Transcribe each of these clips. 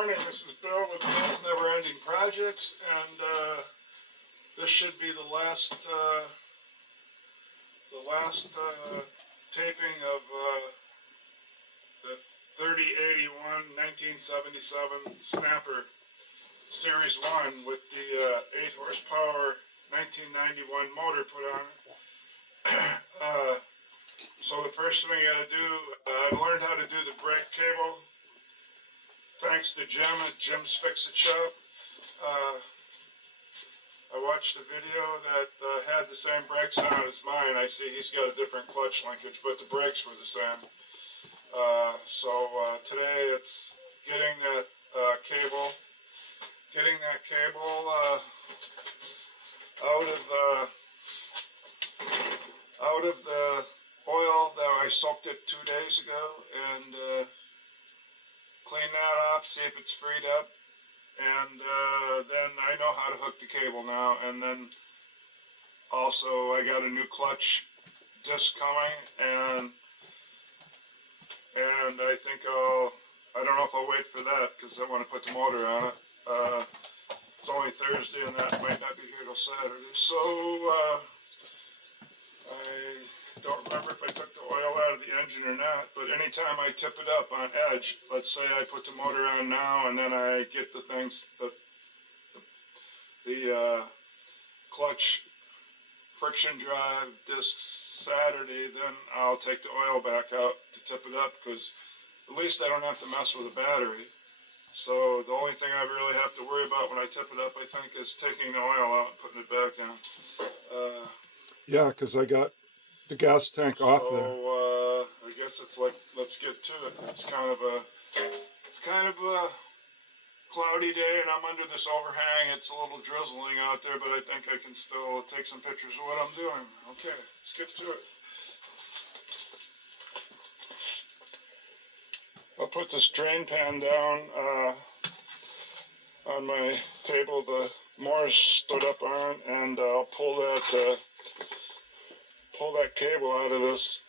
morning, this is Bill with Bill's Never Ending Projects, and this should be the last taping of the 3081 1977 Snapper Series 1 with the 8 horsepower 1991 motor put on it. So the first thing I got to do, I've learned how to do the brake cable thanks to Jim at Jim's Fix-It Shop. I watched a video that had the same brakes on it as mine. I see he's got a different clutch linkage, but the brakes were the same. So today it's getting that cable out of the oil that I soaked it 2 days ago, and clean that off, see if it's freed up, and then I know how to hook the cable now. And then also I got a new clutch disc coming, and I think I don't know if I'll wait for that because I want to put the motor on it. It's only Thursday and that might not be here till Saturday, so I don't remember if I took the oil out of the engine or not, but anytime I tip it up on edge, let's say I put the motor on now and then I get the clutch friction drive disc Saturday, then I'll take the oil back out to tip it up, because at least I don't have to mess with the battery. So the only thing I really have to worry about when I tip it up, I think, is taking the oil out and putting it back in. Yeah, because I got the gas tank off there. So I guess it's like, let's get to it. It's kind of a cloudy day, and I'm under this overhang. It's a little drizzling out there, but I think I can still take some pictures of what I'm doing. Okay, let's get to it. I'll put this drain pan down on my table the Morse stood up on, and I'll pull that cable out of this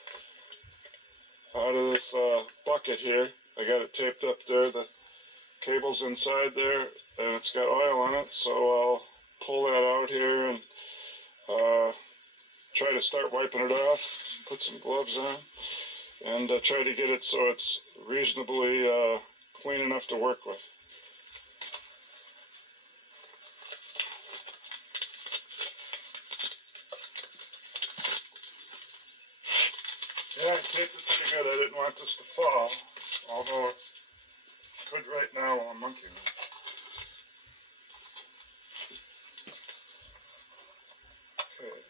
bucket here. I got it taped up there. The cable's inside there, and it's got oil on it. So I'll pull that out here and try to start wiping it off. Put some gloves on, and try to get it so it's reasonably clean enough to work with. Yeah, I taped it pretty good. I didn't want this to fall, although it could right now while I'm monkeying it. Okay.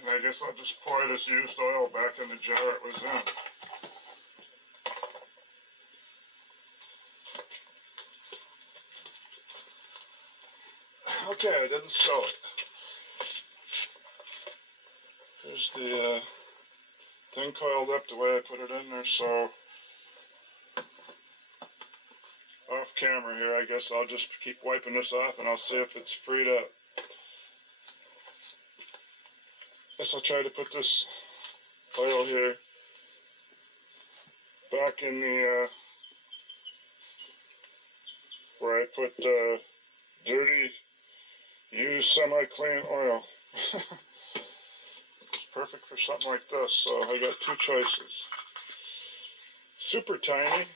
And I guess I'll just pour this used oil back in the jar it was in. Okay, I didn't spill it. Here's the thing coiled up the way I put it in there, so off camera here, I guess I'll just keep wiping this off and I'll see if it's freed up. Guess I'll try to put this oil here back in the where I put dirty, used, semi-clean oil. It's perfect for something like this. So I got two choices. Super tiny.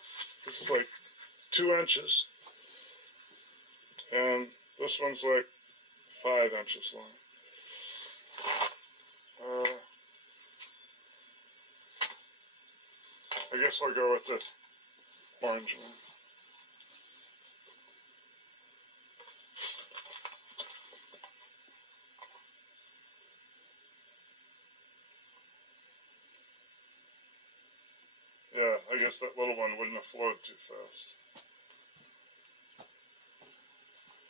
This is like 2 inches, and this one's like 5 inches long. I guess I'll go with the orange one. Yeah, I guess that little one wouldn't have flowed too fast.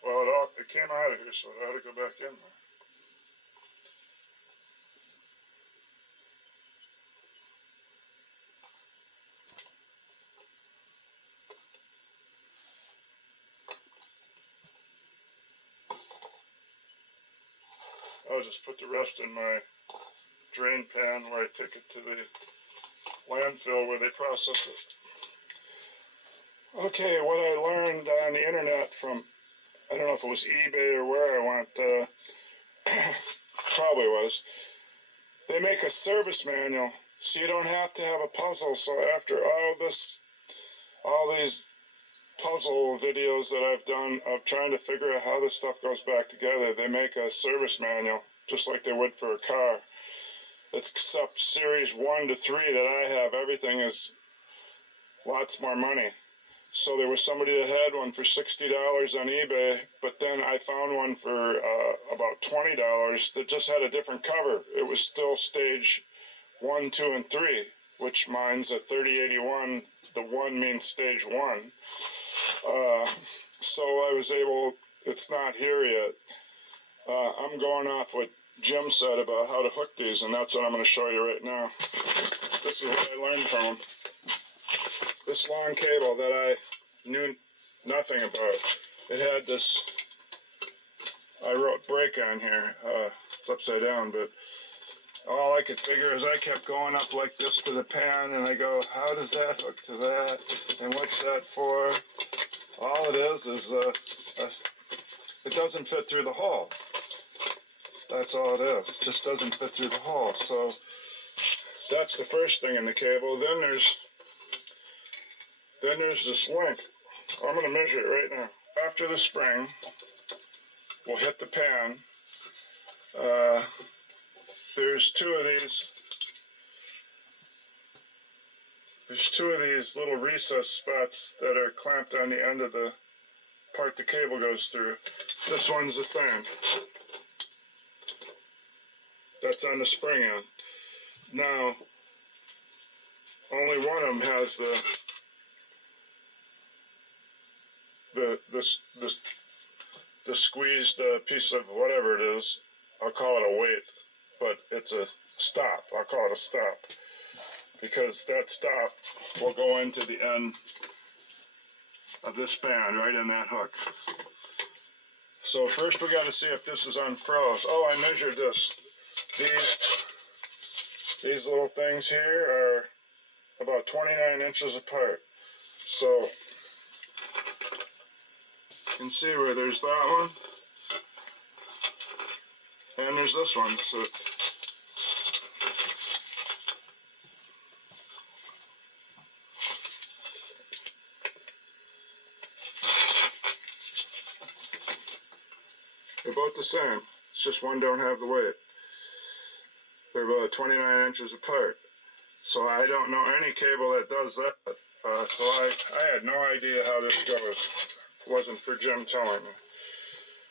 Well, it came out of here, so it ought to go back in there. I'll just put the rest in my drain pan where I take it to the landfill where they process it. Okay, what I learned on the internet from, I don't know if it was eBay or where I went, probably was, they make a service manual so you don't have to have a puzzle. So after all these puzzle videos that I've done of trying to figure out how this stuff goes back together, they make a service manual just like they would for a car. Except series 1 to 3 that I have, everything is lots more money. So there was somebody that had one for $60 on eBay, but then I found one for about $20 that just had a different cover. It was still stage 1, 2, and 3, which mine's a 3081. The 1 means stage 1. So I was able, it's not here yet. I'm going off what Jim said about how to hook these, and that's what I'm going to show you right now. This is what I learned from him. This long cable that I knew nothing about. It had this, I wrote brake on here. It's upside down, but all I could figure is I kept going up like this to the pan, and I go, how does that hook to that? And what's that for? All it is it doesn't fit through the hole. That's all it is. It just doesn't fit through the hole. So that's the first thing in the cable. Then there's this link. I'm going to measure it right now. After the spring will hit the pan, there's two of these little recess spots that are clamped on the end of the part the cable goes through. This one's the same. That's on the spring end. Now, only one of them has the squeezed piece of whatever it is. I'll call it a weight, but it's a stop. I'll call it a stop, because that stop will go into the end of this band, right in that hook. So first we got to see if this is unfroze. Oh, I measured this. These little things here are about 29 inches apart. So you can see where there's that one, and there's this one. So they're both the same. It's just one don't have the weight. They're about 29 inches apart. So I don't know any cable that does that. So I had no idea how this goes. It wasn't for Jim telling me.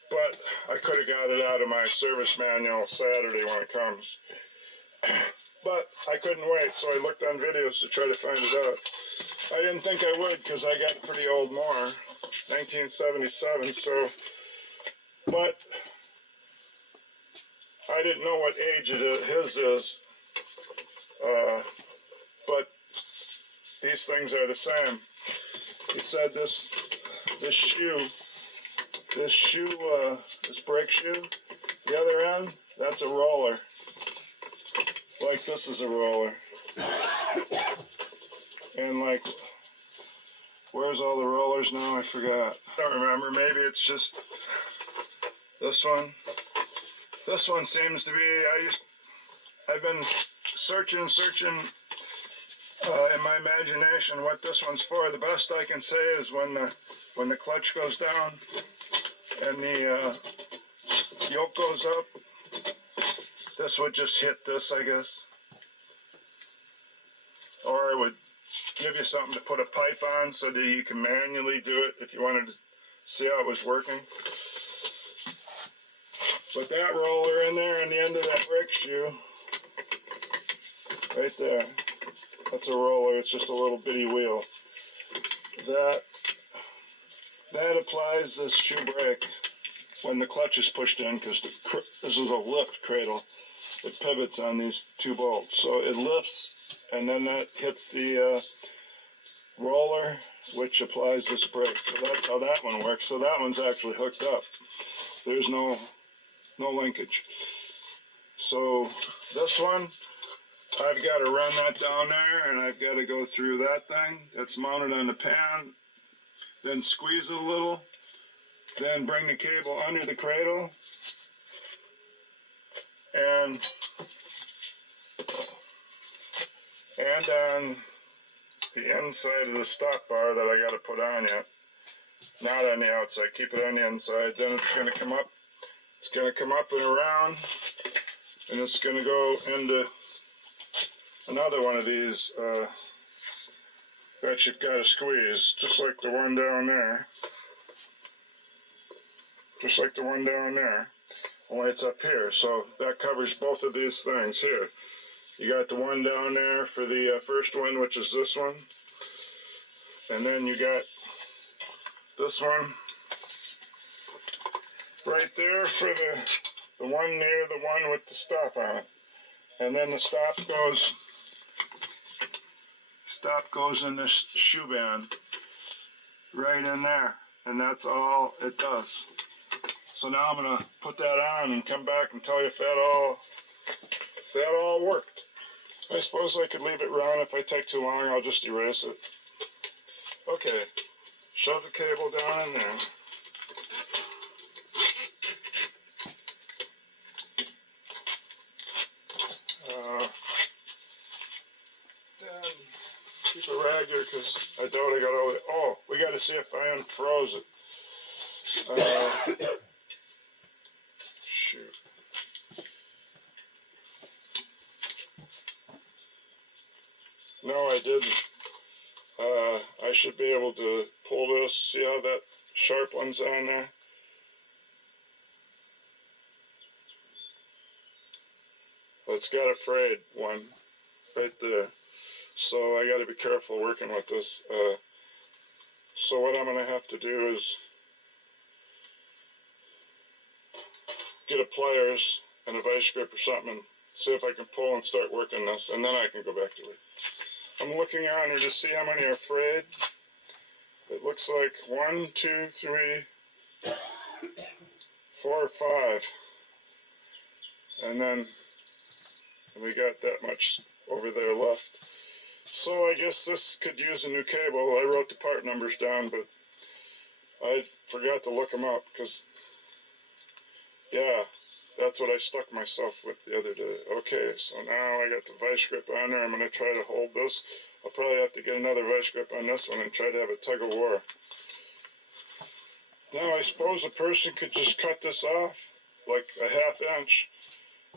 But I could have got it out of my service manual Saturday when it comes. But I couldn't wait, so I looked on videos to try to find it out. I didn't think I would, because I got a pretty old mower, 1977, so, but I didn't know what age his is, but these things are the same. He said this brake shoe, the other end, that's a roller. Like this is a roller. And like, where's all the rollers now? I forgot. I don't remember. Maybe it's just this one. This one seems to be, I've been searching in my imagination what this one's for. The best I can say is when the clutch goes down and the yoke goes up, this would just hit this, I guess. Or it would give you something to put a pipe on so that you can manually do it if you wanted to see how it was working. But that roller in there on the end of that brake shoe, right there, that's a roller. It's just a little bitty wheel. That applies this shoe brake when the clutch is pushed in, because this is a lift cradle. It pivots on these two bolts. So it lifts, and then that hits the roller, which applies this brake. So that's how that one works. So that one's actually hooked up. There's no linkage. So this one, I've got to run that down there, and I've got to go through that thing that's mounted on the pan, then squeeze it a little, then bring the cable under the cradle, and on the inside of the stop bar that I got to put on yet, not on the outside, keep it on the inside. Then it's going to come up, and around, and it's going to go into another one of these that you've got to squeeze, just like the one down there. Just like the one down there, only it's up here. So that covers both of these things here. You got the one down there for the first one, which is this one. And then you got this one right there for the one near the one with the stop on it. And then the stop goes in this shoe band right in there. And that's all it does. So now I'm going to put that on and come back and tell you if that all worked. I suppose I could leave it run. If I take too long, I'll just erase it. Okay, shove the cable down in there. Then keep a rag here because I doubt I got all the... Oh, we got to see if I unfroze it. Shoot. No, I didn't. I should be able to pull this. See how that sharp one's on there? Well, it's got a frayed one right there. So I got to be careful working with this. So what I'm going to have to do is get a pliers and a vice grip or something and see if I can pull and start working this, and then I can go back to it. I'm looking on here to see how many are frayed. It looks like 1, 2, 3, 4, 5. And then we got that much over there left. So I guess this could use a new cable. I wrote the part numbers down, but I forgot to look them up because, yeah, that's what I stuck myself with the other day. Okay, so now I got the vice grip on there. I'm going to try to hold this. I'll probably have to get another vice grip on this one and try to have a tug of war. Now I suppose a person could just cut this off like a ½ inch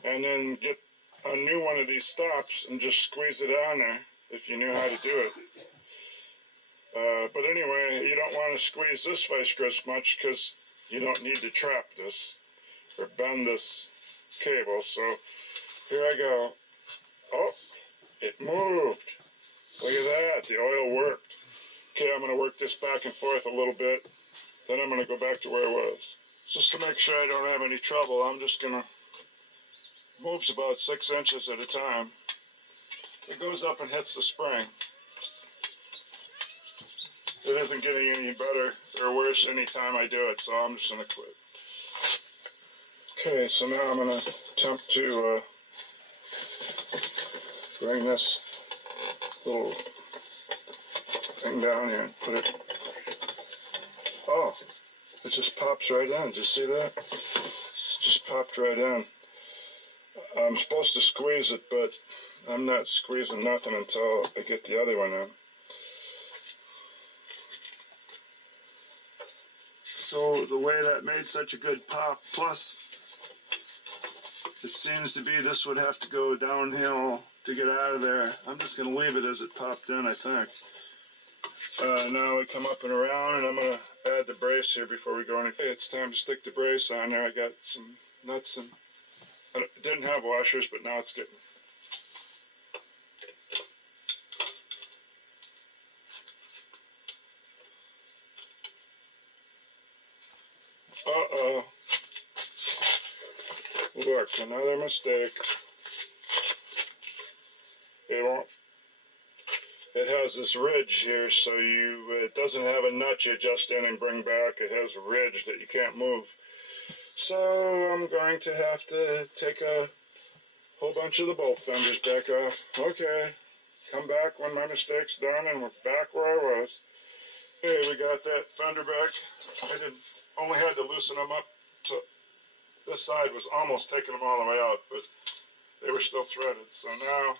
and then get a new one of these stops and just squeeze it on there if you knew how to do it. But anyway, you don't want to squeeze this vice grip much because you don't need to trap this or bend this cable. So here I go. Oh, it moved. Look at that, the oil worked. Okay, I'm going to work this back and forth a little bit. Then I'm going to go back to where I was. Just to make sure I don't have any trouble, I'm just going to move about 6 inches at a time. It goes up and hits the spring. It isn't getting any better or worse any time I do it, so I'm just going to quit. Okay, so now I'm going to attempt to bring this little thing down here and put it... Oh, it just pops right in. Did you see that? It just popped right in. I'm supposed to squeeze it, but I'm not squeezing nothing until I get the other one in. So the way that made such a good pop, plus it seems to be this would have to go downhill to get out of there. I'm just going to leave it as it popped in, I think. Now we come up and around, and I'm going to add the brace here before we go any. Hey, it's time to stick the brace on there. I got some nuts and I didn't have washers, but now it's getting. Uh-oh. Look, another mistake. It has this ridge here, so it doesn't have a nut you adjust in and bring back. It has a ridge that you can't move. So I'm going to have to take a whole bunch of the bolt fenders back off. Okay, come back when my mistake's done, and we're back where I was. Okay, we got that fender back. I only had to loosen them up to this side was almost taking them all the way out, but they were still threaded. So now,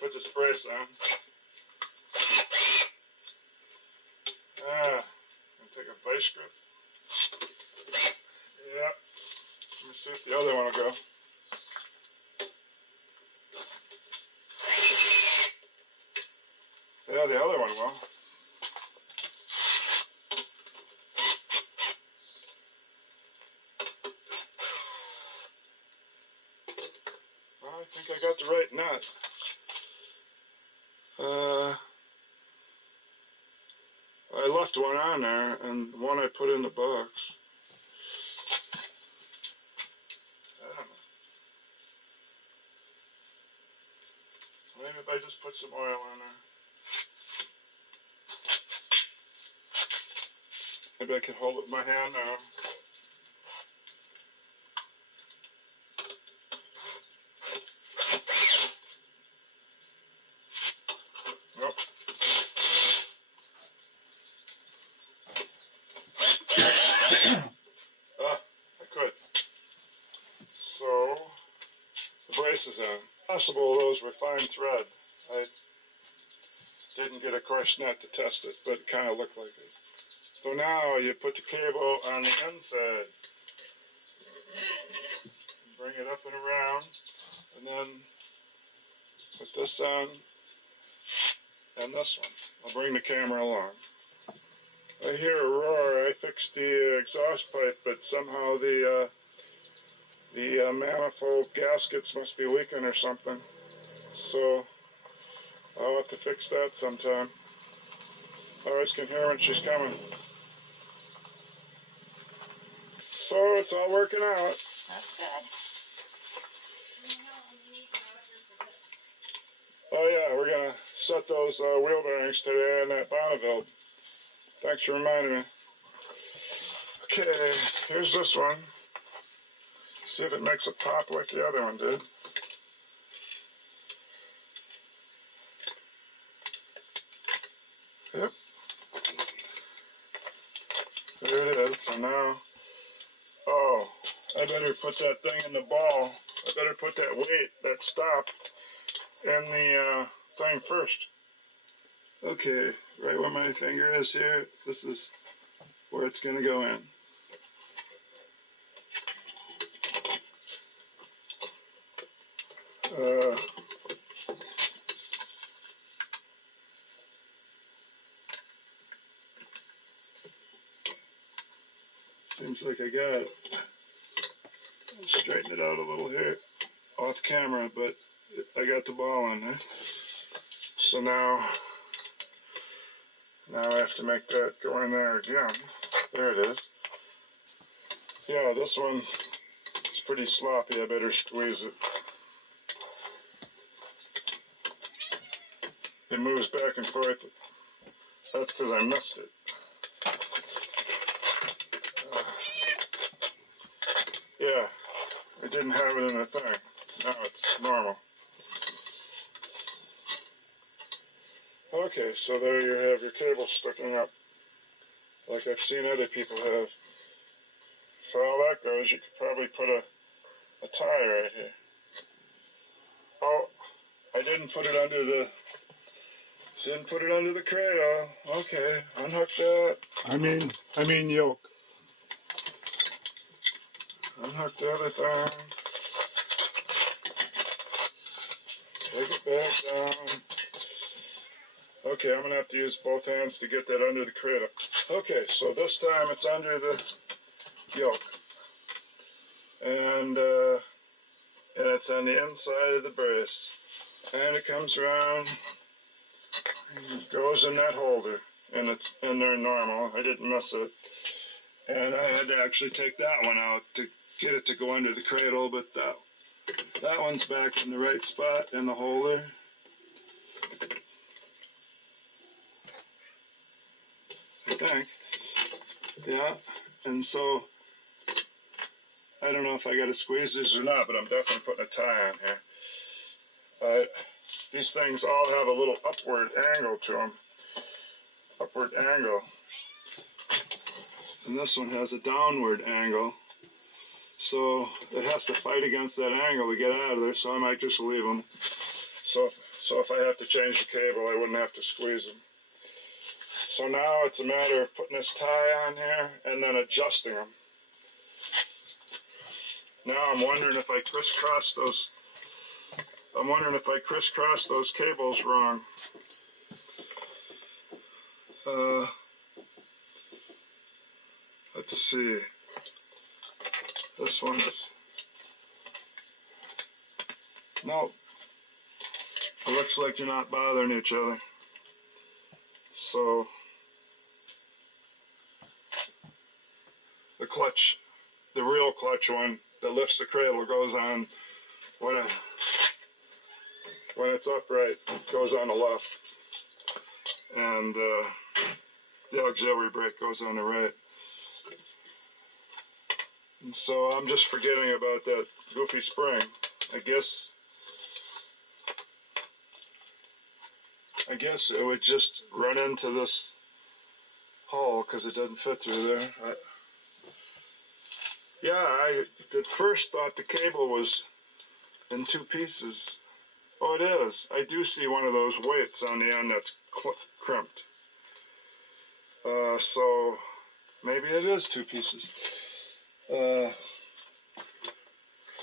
put this brace on. And take a vice grip. Yeah. Let me see if the other one will go. Yeah, the other one will. Well, I think I got the right nut. I left one on there, and one I put in the box. I don't know. Maybe if I just put some oil on there. Maybe I can hold it with my hand now. Nope. I could. So, the brace is on. Possible those were fine thread. I didn't get a crushed nut to test it, but it kind of looked like it. So now you put the cable on the inside. Bring it up and around, and then put this on, and this one. I'll bring the camera along. I hear a roar. I fixed the exhaust pipe, but somehow the manifold gaskets must be leaking or something. So I'll have to fix that sometime. I always can hear when she's coming. So it's all working out. That's good. Oh yeah, we're gonna set those wheel bearings today in that Bonneville. Thanks for reminding me. Okay, here's this one. See if it makes a pop like the other one did. Yep. There it is. So now, oh, I better put that thing in the ball. I better put that weight, that stop, in the thing first. Okay, right where my finger is here, this is where it's going to go in. Seems like I got it. I'll straighten it out a little here, off camera, but I got the ball in there. So now I have to make that go in there again. There it is. Yeah, this one is pretty sloppy. I better squeeze it. It moves back and forth. That's because I missed it. Yeah, I didn't have it in the thing. Now it's normal. Okay, so there you have your cable sticking up, like I've seen other people have. For all that goes, you could probably put a tie right here. Oh, I didn't put it under the cradle. Okay, unhook that. I mean yoke. Unhook the other thing. Take it back down. Okay, I'm going to have to use both hands to get that under the cradle. Okay, so this time it's under the yoke. And it's on the inside of the brace. And it comes around and goes in that holder. And it's in there normal. I didn't miss it. And I had to actually take that one out to get it to go under the cradle, but that one's back in the right spot in the holder. I think. Yeah, and so I don't know if I got to squeeze this or not, but I'm definitely putting a tie on here. These things all have a little upward angle to them. Upward angle. And this one has a downward angle. So it has to fight against that angle to get out of there, so I might just leave them. So if I have to change the cable, I wouldn't have to squeeze them. So now it's a matter of putting this tie on here and then adjusting them. Now I'm wondering if I crisscross those cables wrong. Let's see. This one is... No. It looks like you're not bothering each other. So the clutch, the real clutch one that lifts the cradle goes on when it's upright, goes on the left. And the auxiliary brake goes on the right. And so I'm just forgetting about that goofy spring. I guess it would just run into this hole because it doesn't fit through there. I at first thought the cable was in two pieces. Oh, it is. I do see one of those weights on the end that's crimped. So maybe it is two pieces.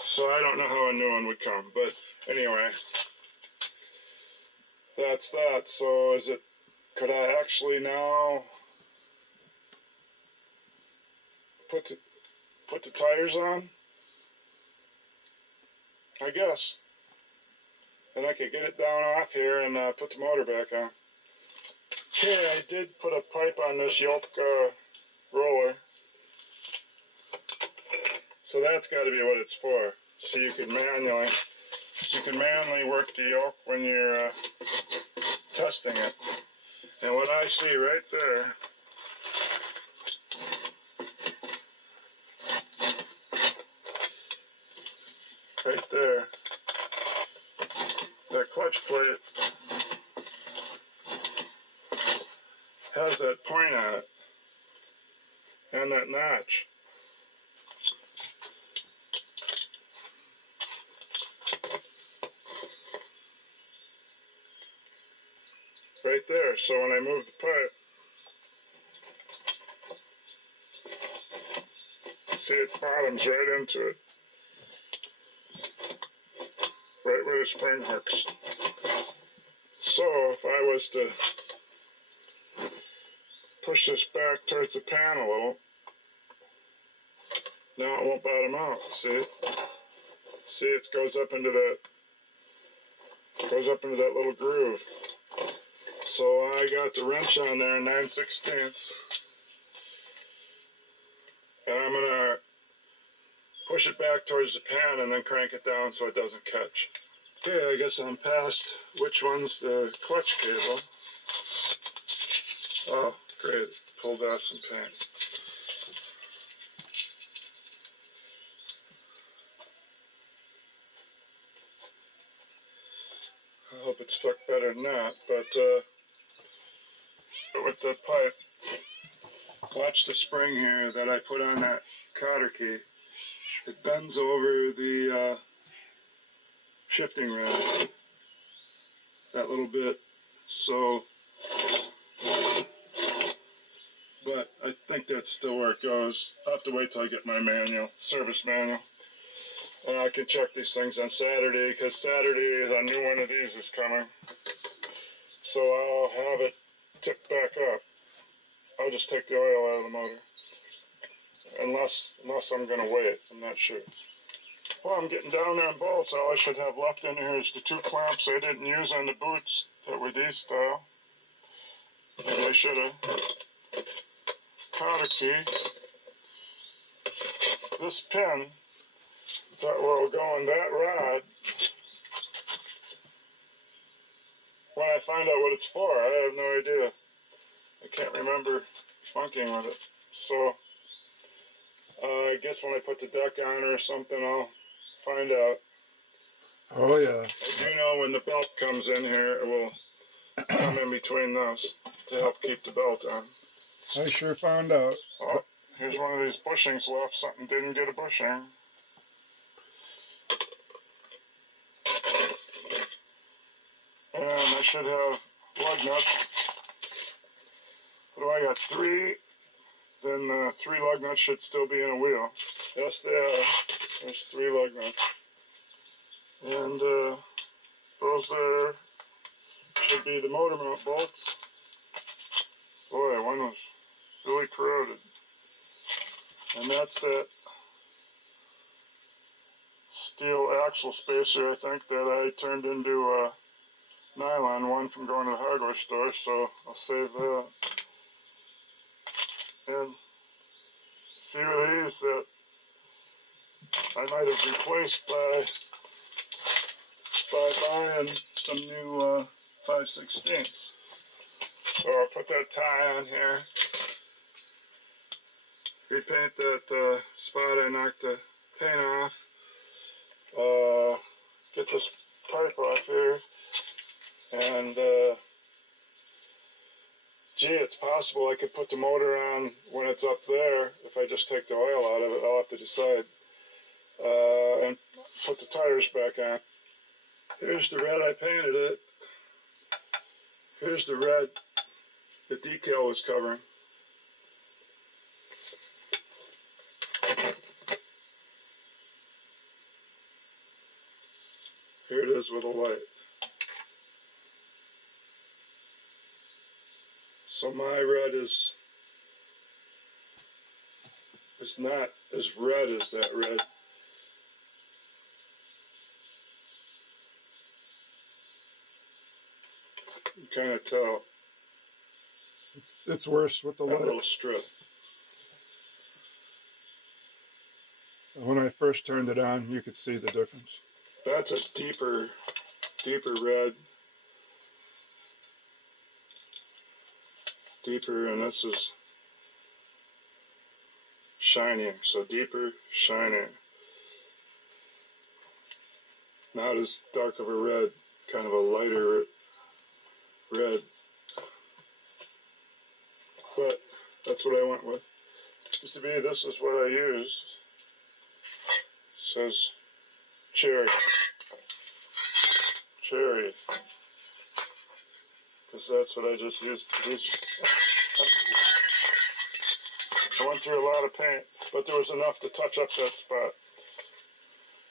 So I don't know how a new one would come, but anyway, that's that. So could I actually now put the tires on? I guess. And I could get it down off here and put the motor back on. Okay, I did put a pipe on this yoke roller. So that's got to be what it's for. So you can manually work the yoke when you're testing it. And what I see right there, that clutch plate has that point on it and that notch. Right there, so when I move the pipe, see it bottoms right into it. Right where the spring hooks. So if I was to push this back towards the pan a little, now it won't bottom out, see? See, it goes up into that little groove. So I got the wrench on there, 9/16. And I'm gonna push it back towards the pan and then crank it down so it doesn't catch. Okay, I guess I'm past which one's the clutch cable. Oh, great, pulled off some paint. I hope it stuck better than that, but with the pipe, watch the spring here that I put on that cotter key. It bends over the shifting rod, that little bit, so, but I think that's still where it goes. I'll have to wait till I get my manual, service manual. And I can check these things on Saturday, because Saturday a new one of these is coming. So I'll have it tipped back up. I'll just take the oil out of the motor. Unless I'm going to wait, I'm not sure. Well, I'm getting down there in bolts. All I should have left in here is the two clamps I didn't use on the boots that were these style. Maybe I should have. Cotter key. This pin that will go on that rod. When I find out what it's for, I have no idea. I can't remember funking with it. So, I guess when I put the deck on or something, I'll find out. Oh yeah. I do know when the belt comes in here, it will come in between those to help keep the belt on. I sure found out. Oh, here's one of these bushings left. Something didn't get a bushing. And I should have lug nuts. What do I got? 3. Then 3 lug nuts should still be in a wheel. Yes, they are. There's 3 lug nuts. And those there should be the motor mount bolts. Boy, one was really corroded. And that's that steel axle spacer, I think, that I turned into a nylon one from going to the hardware store, so I'll save that. And a few of these that I might have replaced by buying some new 5/16. So I'll put that tie on here, repaint that spot I knocked the paint off, get this pipe off here, and gee, it's possible I could put the motor on when it's up there if I just take the oil out of it. I'll have to decide. And put the tires back on. Here's the red I painted it. Here's the red the decal was covering. Here it is with a light. So my red is not as red as that red. You kind of tell. It's worse with the That light. little strip. When I first turned it on, you could see the difference. That's a deeper red. Deeper, and this is shinier. So deeper, shinier. Not as dark of a red, kind of a lighter red. But that's what I went with. Used to be, this is what I used. It says cherry. Cherry. Because that's what I just used. I went through a lot of paint, but there was enough to touch up that spot.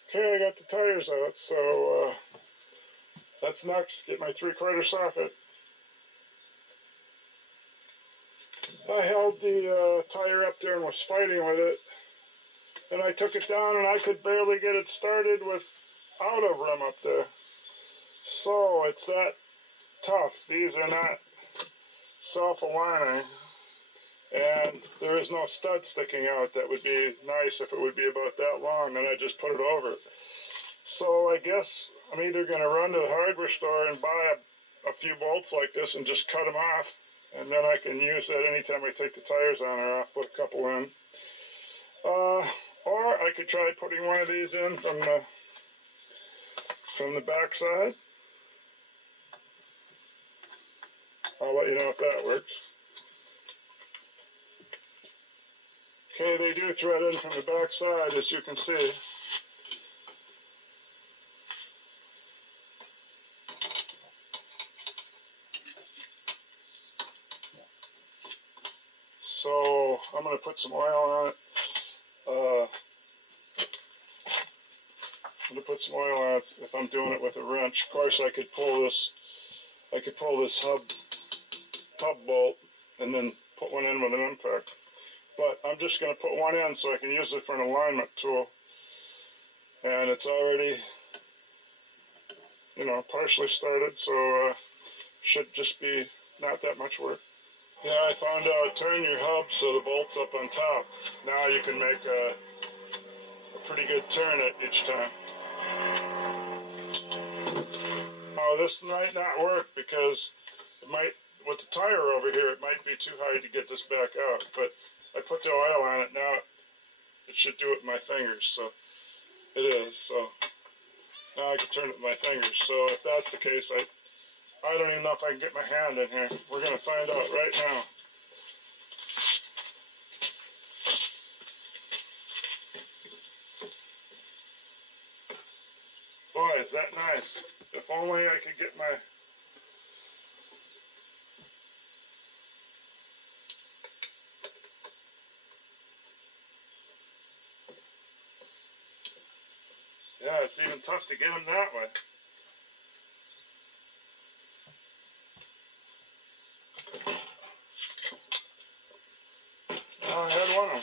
Okay, I got the tires out, so that's next. Get my 3/4 socket. I held the tire up there and was fighting with it. Then I took it down and I could barely get it started without a rim up there. So it's that tough. These are not self-aligning. And there is no stud sticking out. That would be nice if it would be about that long, and I just put it over it. So I guess I'm either going to run to the hardware store and buy a few bolts like this and just cut them off, and then I can use that anytime I take the tires on or off, put a couple in. Or I could try putting one of these in from the back side. I'll let you know if that works. Okay, they do thread in from the back side, as you can see. So I'm going to put some oil on it. I'm going to put some oil on it if I'm doing it with a wrench. Of course, I could pull this hub bolt and then put one in with an impact. But I'm just going to put one in so I can use it for an alignment tool. And it's already, partially started, so should just be not that much work. Yeah, I found out turn your hub so the bolt's up on top. Now you can make a pretty good turn at each time. Oh, this might not work because it might, with the tire over here, it might be too high to get this back out. But I put the oil on it now. It should do it with my fingers, so it is. So Now I can turn it with my fingers. So if that's the case, I don't even know if I can get my hand in here. We're going to find out right now. Boy, is that nice. If only I could get my... Yeah, it's even tough to get them that way. Oh, I had one of them.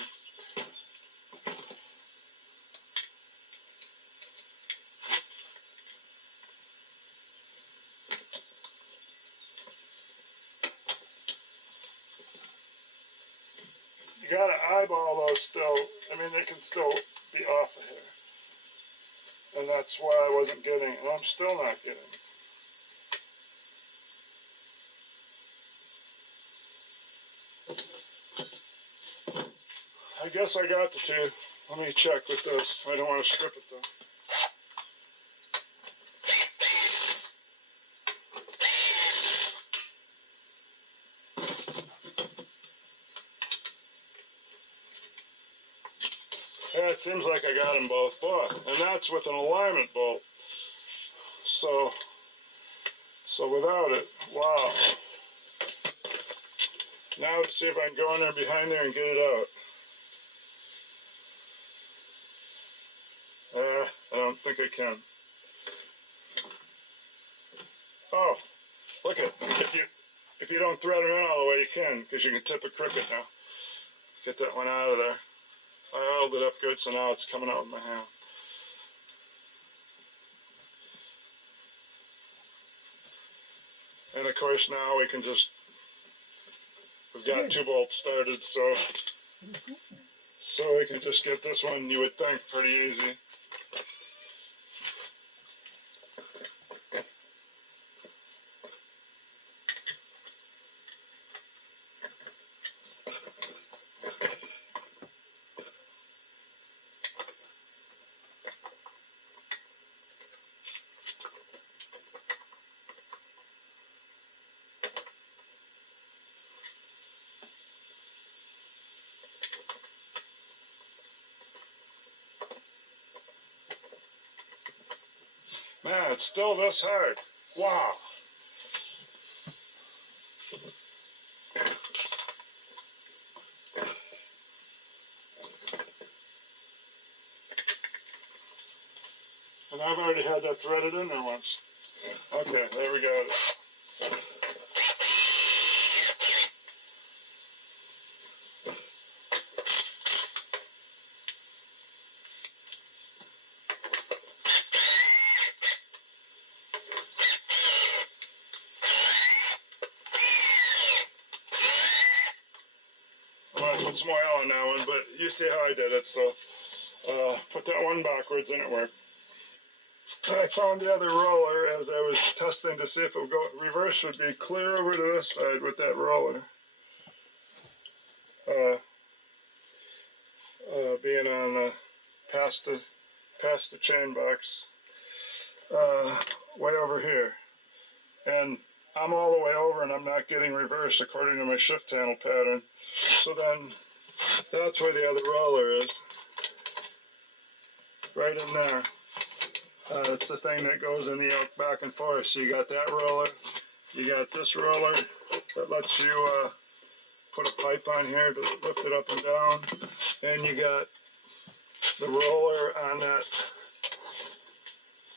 You gotta eyeball those still. I mean, they can still be off of here. And that's why I wasn't getting, and I'm still not getting. I guess I got the two. Let me check with this. I don't want to strip it though. Yeah, it seems like I got them both, but, and that's with an alignment bolt. So without it, wow. Now let's see if I can go in there behind there and get it out. I don't think I can. Oh, look at, if you don't thread it in all the way, you can, because you can tip it crooked now. Get that one out of there. I oiled it up good, so now it's coming out with my hand. And of course now we can just, we've got 2 bolts started, so we can just get this one, you would think, pretty easy. Man, it's still this hard. Wow. And I've already had that threaded in there once. Okay, there we go. I'm going to put some oil on that one, but you see how I did it, so put that one backwards and it worked. I found the other roller as I was testing to see if it would go reverse would be clear over to this side with that roller. Being on past the chain box, way over here. And I'm all the way over and I'm not getting reverse according to my shift handle pattern. So then that's where the other roller is. Right in there. It's the thing that goes in the yoke back and forth. So you got that roller, you got this roller that lets you put a pipe on here to lift it up and down, and you got the roller on that,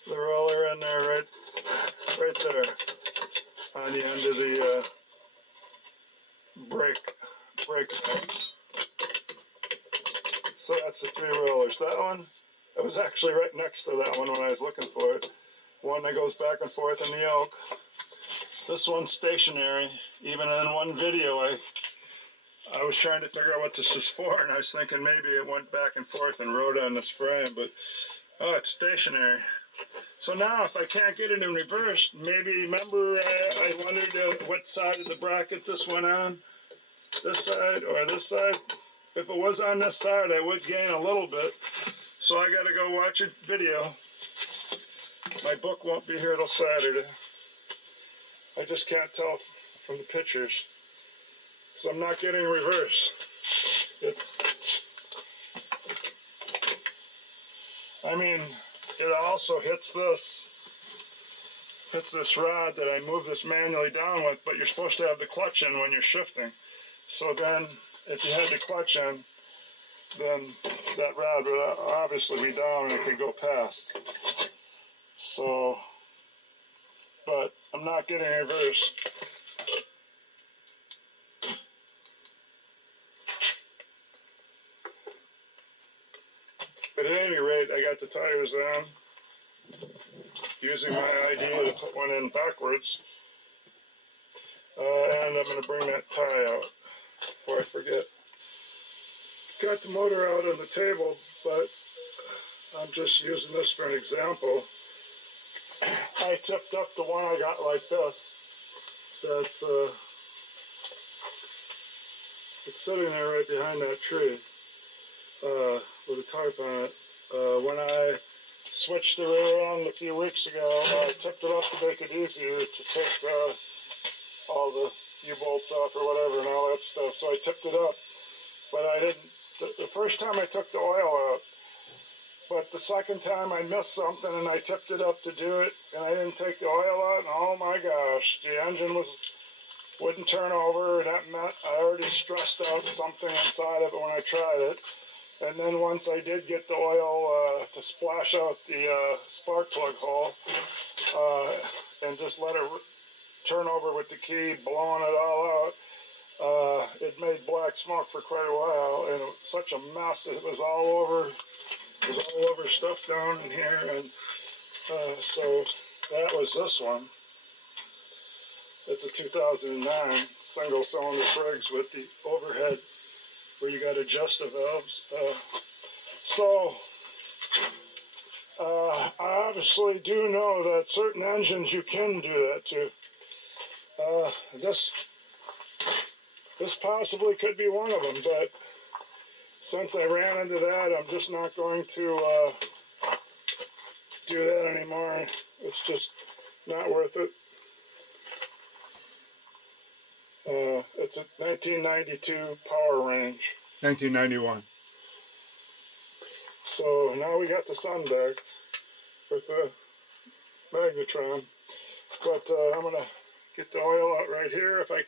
the roller in there right there on the end of the brake pipe. So that's the 3 rollers. That one, it was actually right next to that one when I was looking for it. One that goes back and forth in the yoke. This one's stationary. Even in one video, I was trying to figure out what this was for, and I was thinking maybe it went back and forth and rode on this frame, but oh, it's stationary. So now if I can't get it in reverse, maybe, remember I wondered what side of the bracket this went on? This side or this side? If it was on this side, I would gain a little bit. So I got to go watch a video My book won't be here till Saturday. I just can't tell from the pictures. So I'm not getting reverse. I mean, it also hits this rod that I move this manually down with, but you're supposed to have the clutch in when you're shifting. So then, if you had the clutch in, then that rod would obviously be down and it could go past. So, but I'm not getting reverse. But at any rate, I got the tires on, using my idea to put one in backwards. And I'm going to bring that tie out before I forget. Got the motor out on the table, but I'm just using this for an example. I tipped up the one I got like this. That's it's sitting there right behind that tree with a tarp on it. When I switched the rear end a few weeks ago, I tipped it up to make it easier to take all the U-bolts off or whatever and all that stuff. So I tipped it up, but I didn't. The first time I took the oil out, but the second time I missed something and I tipped it up to do it, and I didn't take the oil out, and oh my gosh, the engine wouldn't turn over, and that meant I already stressed out something inside of it when I tried it. And then once I did get the oil to splash out the spark plug hole and just let it turn over with the key, blowing it all out, it made black smoke for quite a while, and it was such a mess. It was all over stuff down in here, and so that was this one. It's a 2009 single-cylinder Briggs with the overhead where you got to adjust the valves. So I obviously do know that certain engines you can do that to. This possibly could be one of them, but since I ran into that, I'm just not going to do that anymore. It's just not worth it. It's a 1992 power range. 1991. So now we got the sun back with the magnetron. But I'm gonna get the oil out right here. If I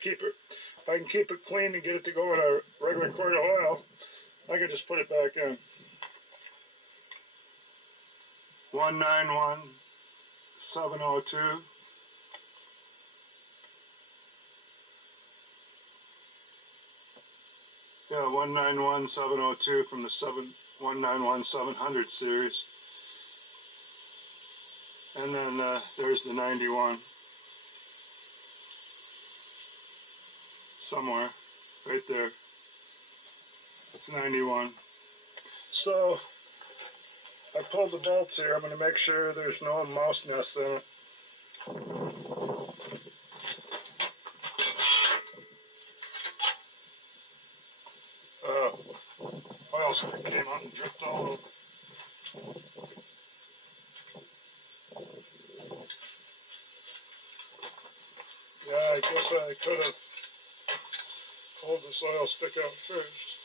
can keep it clean and get it to go in a regular quart of oil, I can just put it back in. 191702. Yeah, 191702 from the 191700 series. And then there's the 91. Somewhere, right there. It's 91. So, I pulled the bolts here. I'm going to make sure there's no mouse nests in it. Oil stick came out and dripped all over. Yeah, I guess I could have pulled this oil stick out first.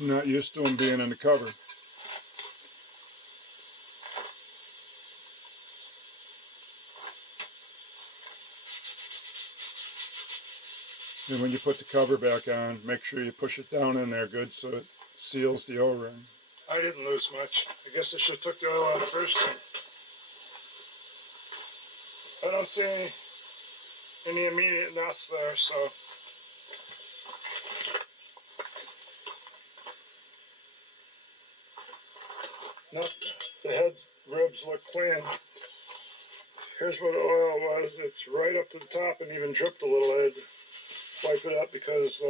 I'm not used to them being in the cover. And when you put the cover back on, make sure you push it down in there good so it seals the O-ring. I didn't lose much. I guess I should have took the oil out first time. I don't see any immediate nests there, so. Nope, the head ribs look clean. Here's what the oil was. It's right up to the top and even dripped a little. I had to wipe it up because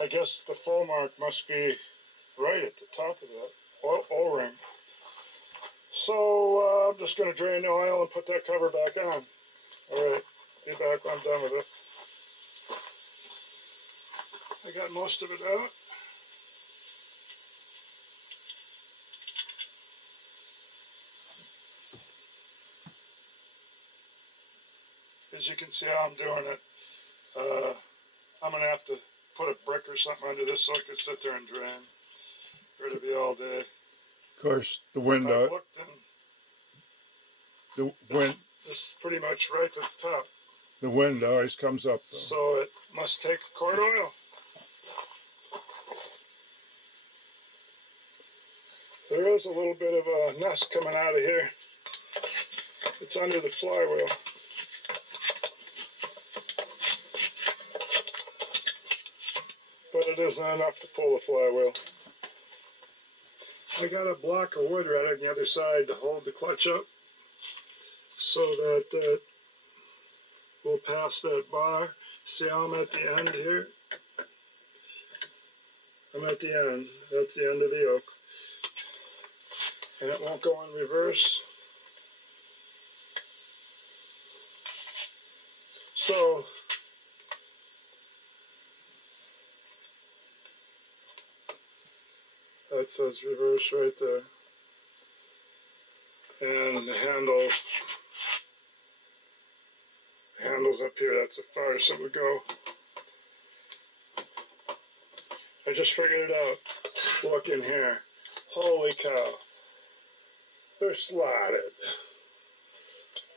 I guess the full mark must be right at the top of that O-ring. So I'm just going to drain the oil and put that cover back on. Alright, be back when I'm done with it. I got most of it out. as you can see how I'm doing it. I'm going to have to put a brick or something under this so it can sit there and drain. Or it'll be all day. Of course, the wind, I've looked and the wind, this is pretty much right to the top. the wind always comes up, though. So it must take cord oil. There is a little bit of a nest coming out of here. It's under the flywheel. But it isn't enough to pull the flywheel. I got a block of wood right on the other side to hold the clutch up so that we'll pass that bar. See how I'm at the end here? I'm at the end. That's the end of the yoke. And it won't go in reverse. So that says reverse right there. And the handles up here, that's as far as it would go. I just figured it out. Look in here. Holy cow. They're slotted.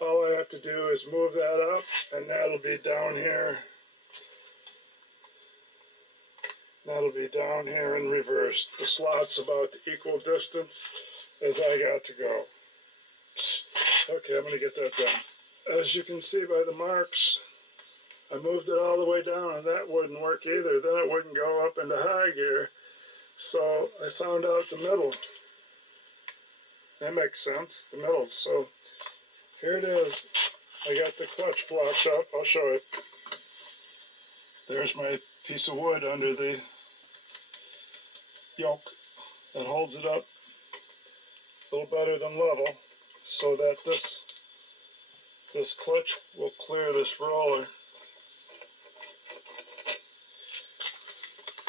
All I have to do is move that up, and that'll be down here. That'll be down here in reverse. The slot's about the equal distance as I got to go. Okay, I'm going to get that done. As you can see by the marks, I moved it all the way down, and that wouldn't work either. Then it wouldn't go up into high gear. So I found out the middle. That makes sense, the middle. So here it is. I got the clutch blocked up. I'll show it. There's my piece of wood under the yoke that holds it up a little better than level so that this clutch will clear this roller.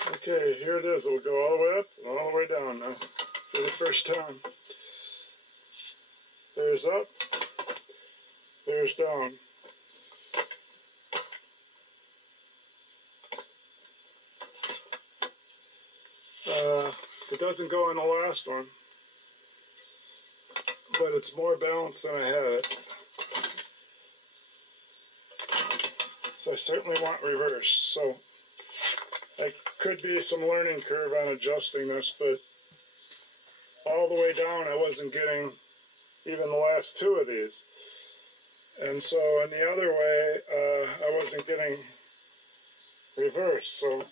Okay, here it is. It'll go all the way up and all the way down now for the first time. There's up, there's down. It doesn't go in the last one, but it's more balanced than I had it. So I certainly want reverse. So I could be some learning curve on adjusting this, but all the way down I wasn't getting even the last two of these. And so in the other way, I wasn't getting reverse. So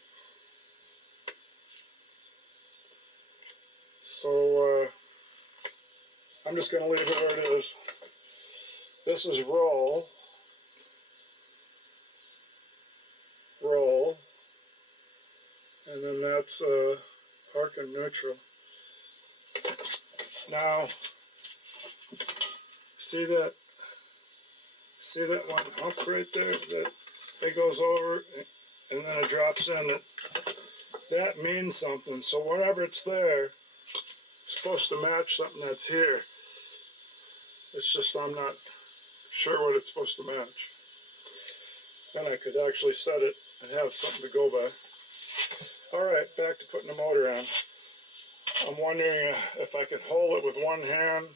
I'm just going to leave it where it is. This is roll, and then that's park and neutral. Now, see that one hump right there that goes over and then it drops in. That means something. So whenever it's there, it's supposed to match something that's here. It's just I'm not sure what it's supposed to match. Then I could actually set it and have something to go by. Alright, back to putting the motor on. I'm wondering if I could hold it with one hand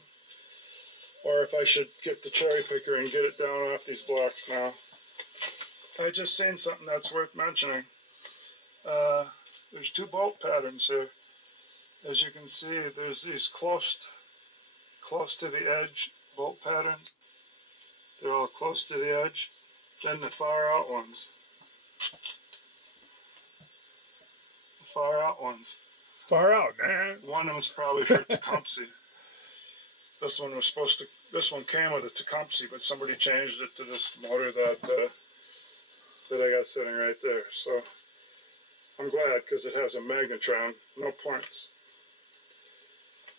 or if I should get the cherry picker and get it down off these blocks now. I just seen something that's worth mentioning. There's two bolt patterns here. As you can see, there's these close to the edge bolt patterns. They're all close to the edge. Then the far out ones. Far out, man. One of them was probably for Tecumseh. This one came with a Tecumseh, but somebody changed it to this motor that I got sitting right there. So I'm glad because it has a magnetron, no points.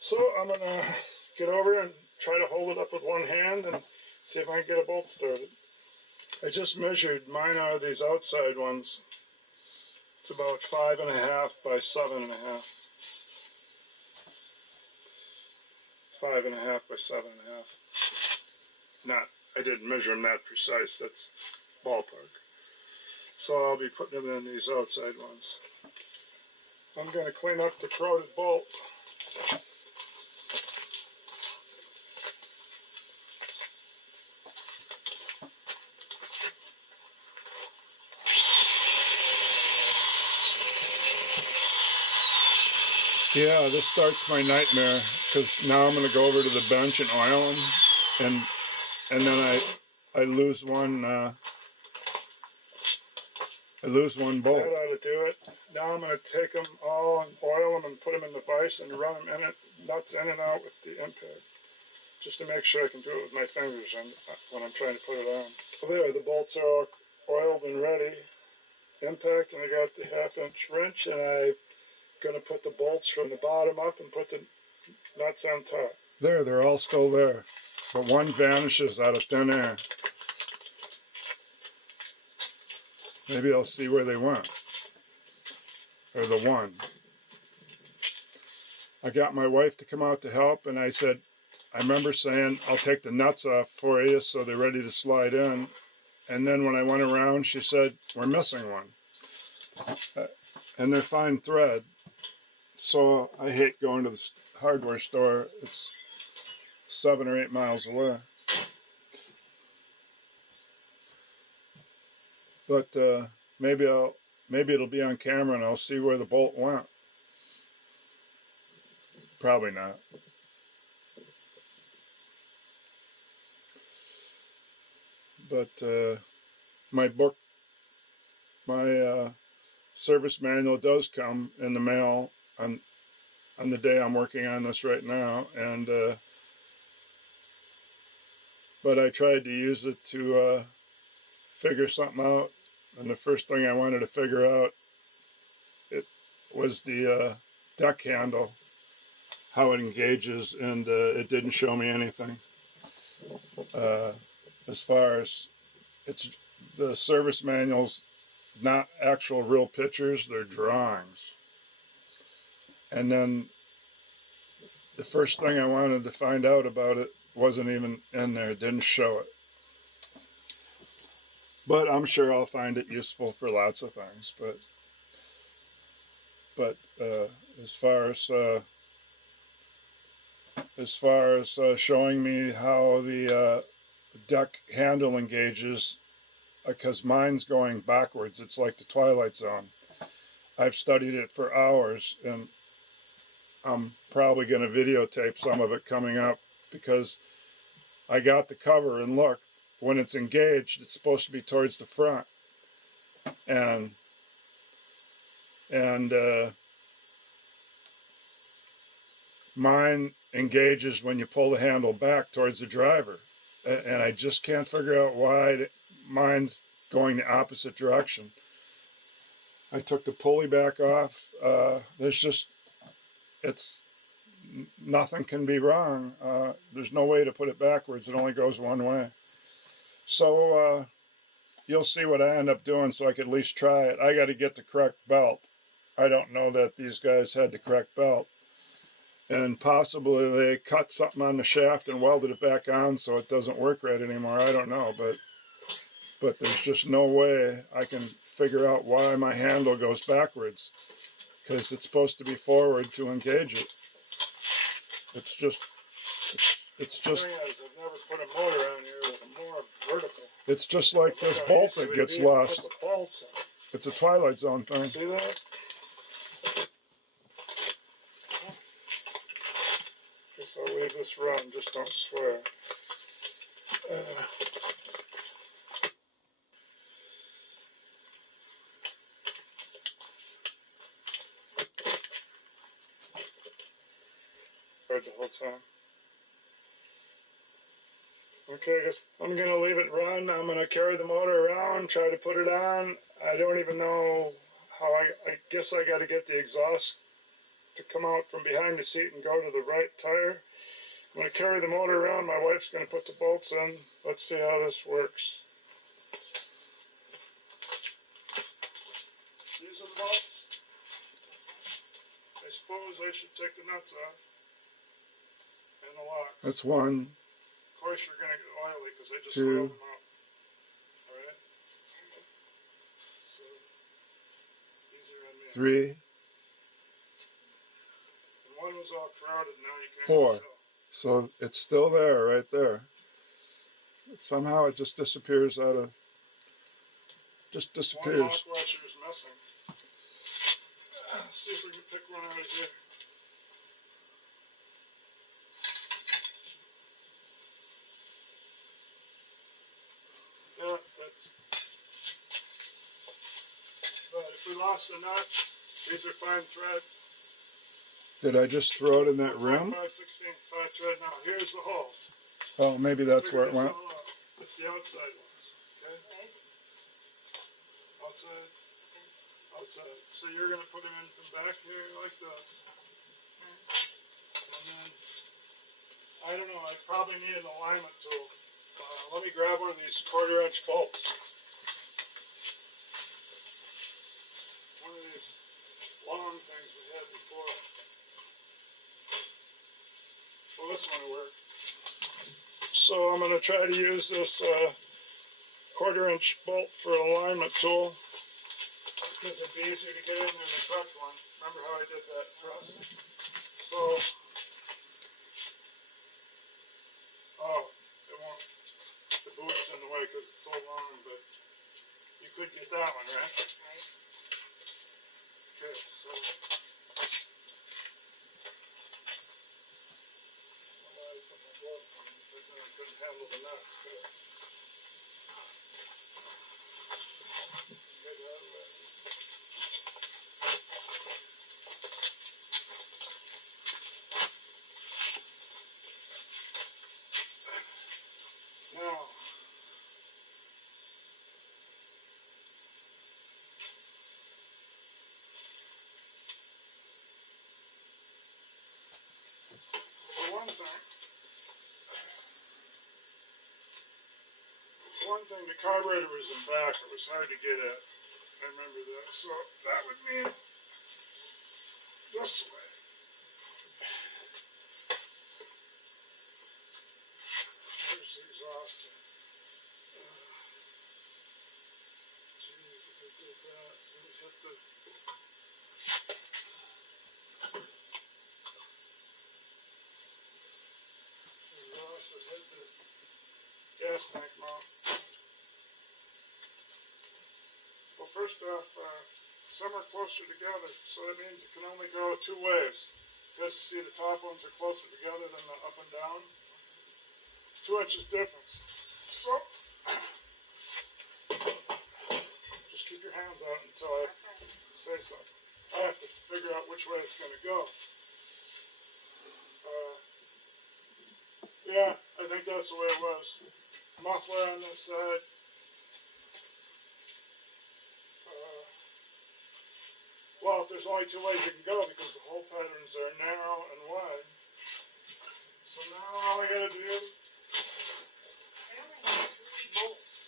So I'm gonna get over and try to hold it up with one hand and see if I can get a bolt started. I just measured, mine are these outside ones. It's about 5.5 by 7.5. 5.5 by 7.5. Not I didn't measure them that precise. That's ballpark. So I'll be putting them in these outside ones. I'm going to clean up the corroded bolt. Yeah, this starts my nightmare because now I'm going to go over to the bench and oil them, and then I lose one. I lose one bolt. That ought to do it. Now I'm going to take them all and oil them and put them in the vise and run them in it, nuts in and out with the impact, just to make sure I can do it with my fingers when I'm trying to put it on. Well, there, the bolts are all oiled and ready. Impact, and I got the 1/2-inch wrench, and I'm going to put the bolts from the bottom up and put the nuts on top. There, they're all still there, but one vanishes out of thin air. Maybe I'll see where they went, or the one. I got my wife to come out to help, and I said, I remember saying, I'll take the nuts off for you so they're ready to slide in. And then when I went around, she said, we're missing one. And they're fine thread. So I hate going to the hardware store. It's 7 or 8 miles away. But maybe it'll be on camera and I'll see where the bolt went. Probably not. But my service manual does come in the mail on the day I'm working on this right now, and but I tried to use it to figure something out, and the first thing I wanted to figure out was the deck handle, how it engages, and it didn't show me anything. As far as the service manual's not actual real pictures, they're drawings. And then the first thing I wanted to find out about it wasn't even in there, it didn't show it. But I'm sure I'll find it useful for lots of things. But as far as showing me how the deck handle engages, because mine's going backwards, it's like the Twilight Zone. I've studied it for hours, and I'm probably going to videotape some of it coming up, because I got the cover and look, when it's engaged, it's supposed to be towards the front, and mine engages when you pull the handle back towards the driver, and I just can't figure out why mine's going the opposite direction. I took the pulley back off. Nothing can be wrong. There's no way to put it backwards. It only goes one way. So you'll see what I end up doing, so I can at least try it. I got to get the correct belt. I don't know that these guys had the correct belt. And possibly they cut something on the shaft and welded it back on so it doesn't work right anymore. I don't know, but there's just no way I can figure out why my handle goes backwards, because it's supposed to be forward to engage it. It's just. The thing is, I've never put a motor on here with a more vertical. It's just like this bolt that gets lost. Put the bolts in. It's a Twilight Zone thing. See that? Guess I'll leave this run, just don't swear. The whole time. Okay, I guess I'm gonna leave it run. I'm gonna carry the motor around, try to put it on. I don't even know how. I guess I got to get the exhaust to come out from behind the seat and go to the right tire. I'm gonna carry the motor around. My wife's gonna put the bolts in. Let's see how this works. These are the bolts. I suppose I should take the nuts off. And the lock. That's one. course you're going to get oily because I just 2, oiled them out. Alright? So, these are on me. 3, And one was all crowded, now you can't 4. tell. So it's still there, right there. Somehow it just disappears out of. Just One disappears. lock washer is missing. Let's see if we can pick one out of here. Yeah, that's. But if we lost a nut, these are fine thread. Did I just throw it in that rim? 5/16 fine thread. Now here's the holes. Oh, maybe that's where it Figure went. this all out. It's the outside ones. Okay. Outside. Outside. So you're gonna put them in from back here like this. And then I don't know. I probably need an alignment tool. Let me grab one of these 1/4-inch bolts. One of these long things we had before. Well, this one will work. So I'm going to try to use this 1/4-inch bolt for an alignment tool because it'd be easier to get in there than the correct one. Remember how I did that press? So, oh, it won't. The boot's in the way because it's so long, but you could get that one, right? Right. Okay, so. I put my glove on because then I couldn't handle the nuts. Good. Get out of the way. Now, one thing, the carburetor was in back. It was hard to get at. I remember that. So that would mean this way. There's the exhaust. Jeez, if I did that, let me hit the. Exhaust would hit the gas tank mount. Well, first off, some are closer together, so that means it can only go 2 ways. Because see, the top ones are closer together than the up and down. 2 inches difference. So, just keep your hands out until I say something. I have to figure out which way it's going to go. Yeah, I think that's the way it was. Muffler on this side. Well, there's only 2 ways you can go because the hole patterns are narrow and wide. So now all I gotta do, I only have 3 bolts.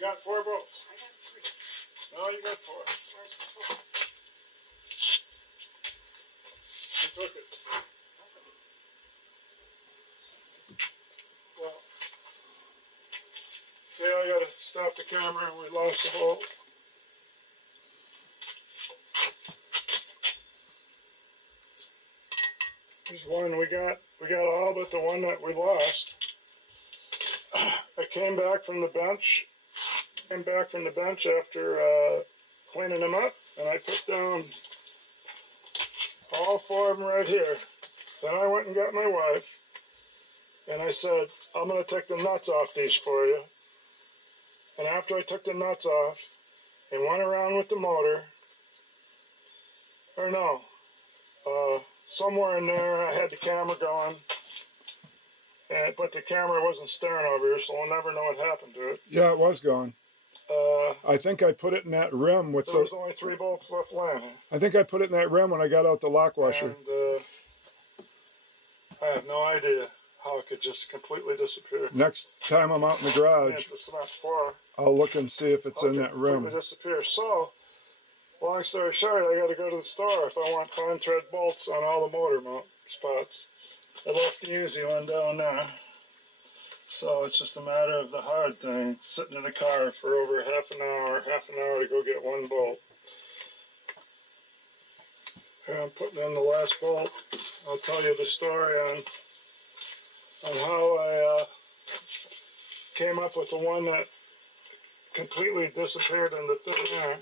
you got 4 bolts. I got 3. No, you got 4. Where's the 4? You took it. Well, okay, I gotta stop the camera and we lost the bolt. There's one we got all but the one that we lost. I came back from the bench after cleaning them up, and I put down all 4 of them right here. Then I went and got my wife, and I said, I'm going to take the nuts off these for you. And after I took the nuts off and went around with the motor, or no, somewhere in there I had the camera going, but the camera wasn't staring over here, so we'll never know what happened to it. Yeah, it was gone. I think I put it in that rim with There was only 3 bolts left laying. I think I put it in that rim when I got out the lock washer. And I have no idea how it could just completely disappear. Next time I'm out in the garage, It's not far. I'll look and see if it's in that room. Completely disappear. So, long story short, I got to go to the store if I want fine thread bolts on all the motor mount spots. I left the easy one down there. So it's just a matter of the hard thing, sitting in a car for over half an hour to go get one bolt. And I'm putting in the last bolt. I'll tell you the story on how I came up with the one that completely disappeared into thin air.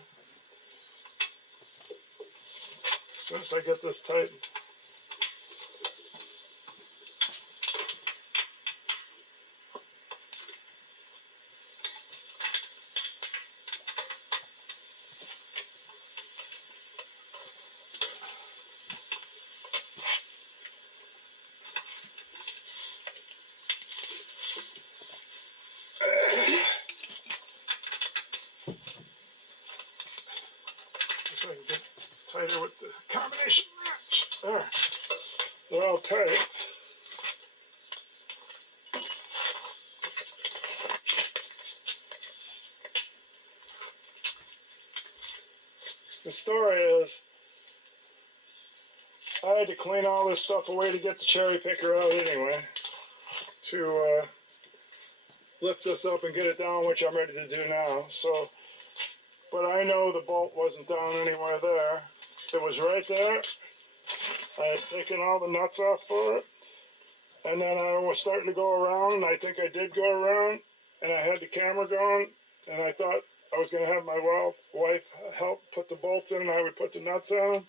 As soon as I get this tightened. So I can get tighter with the combination wrench. There. They're all tight. The story is, I had to clean all this stuff away to get the cherry picker out anyway, to lift this up and get it down, which I'm ready to do now. So, but I know the bolt wasn't down anywhere there. It was right there. I had taken all the nuts off for it, and then I was starting to go around, and I think I did go around, and I had the camera going, and I thought I was going to have my wife help put the bolts in, and I would put the nuts on.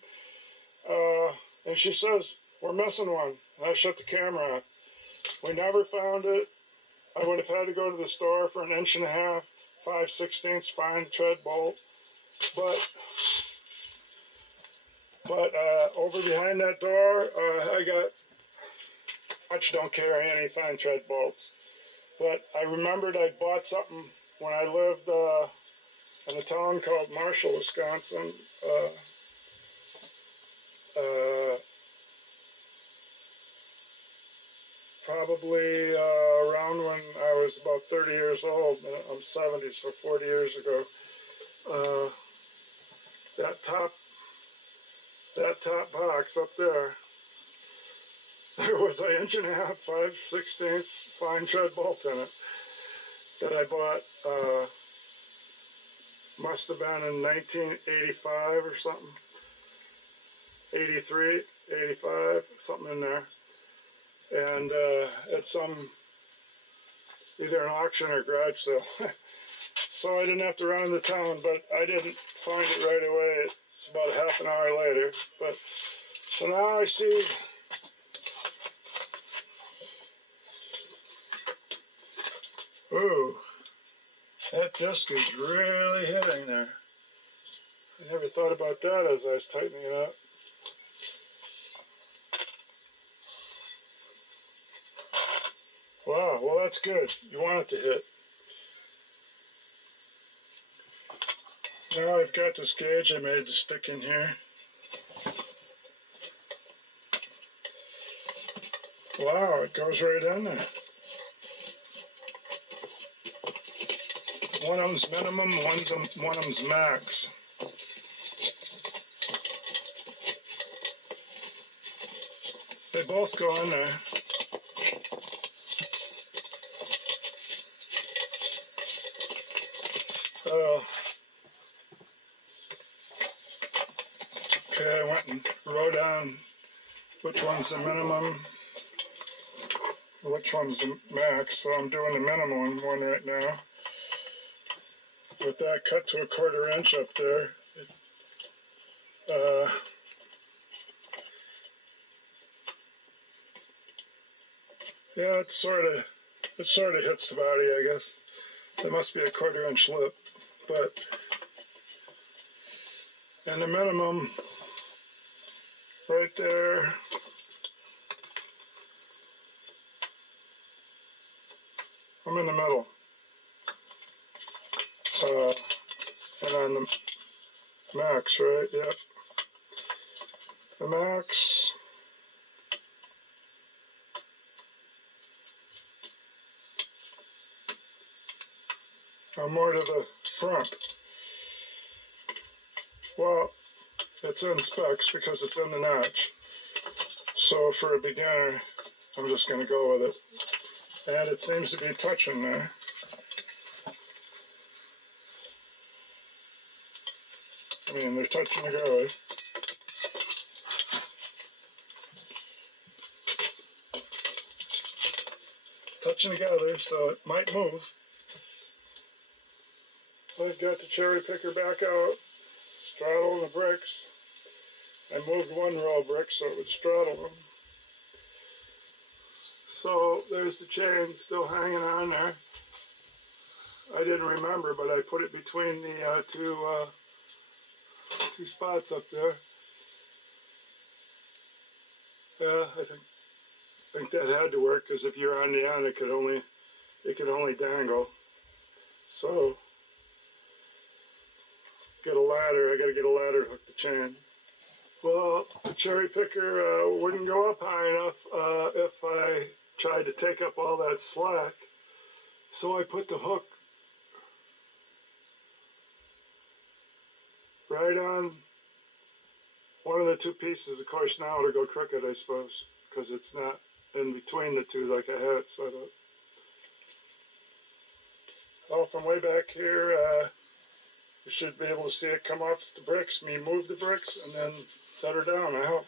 And she says, "We're missing one." And I shut the camera off. We never found it. I would have had to go to the store for an 1.5 inch, 5/16 fine tread bolt. But over behind that door, I got, much don't carry any fine tread bolts. But I remembered I bought something when I lived in a town called Marshall, Wisconsin. Probably around when I was about 30 years old. I'm 70, so 40 years ago. That top box up there, there was an 1.5 inch, 5/16 fine tread bolt in it that I bought. Must have been in 1985 or something. 83, 85, something in there. And at some, either an auction or garage sale. So I didn't have to run into town, but I didn't find it right away. It's about half an hour later. But so now I see ooh, that disc is really hitting there. I never thought about that as I was tightening it up. Wow, well that's good. You want it to hit. Now I've got this gauge I made to stick in here. Wow, it goes right in there. One of them's minimum, one of them's max. They both go in there. Okay, I went and wrote down which one's the minimum, which one's the max, so I'm doing the minimum one right now. With that cut to 1/4 inch up there, yeah, it sort of hits the body, I guess. There must be a 1/4 inch lip, but and the minimum right there. I'm in the middle. And on the max, right? Yep. The max. I'm more to the front. Well, it's in specs because it's in the notch. So for a beginner, I'm just going to go with it. And it seems to be touching there. I mean, they're touching together. Touching together, so it might move. I've got the cherry picker back out, straddle the bricks. I moved one row of bricks so it would straddle them. So there's the chain still hanging on there. I didn't remember, but I put it between the two spots up there. Yeah, I think that had to work, because if you're on the end, it could only dangle. So get a ladder. I got to get a ladder to hook the chain. Well, the cherry picker wouldn't go up high enough if I tried to take up all that slack. So I put the hook right on one of the two pieces. Of course, now it'll go crooked, I suppose, because it's not in between the two like I had it set up. Well, from way back here, you should be able to see it come off the bricks, me move the bricks, and then set her down, I hope.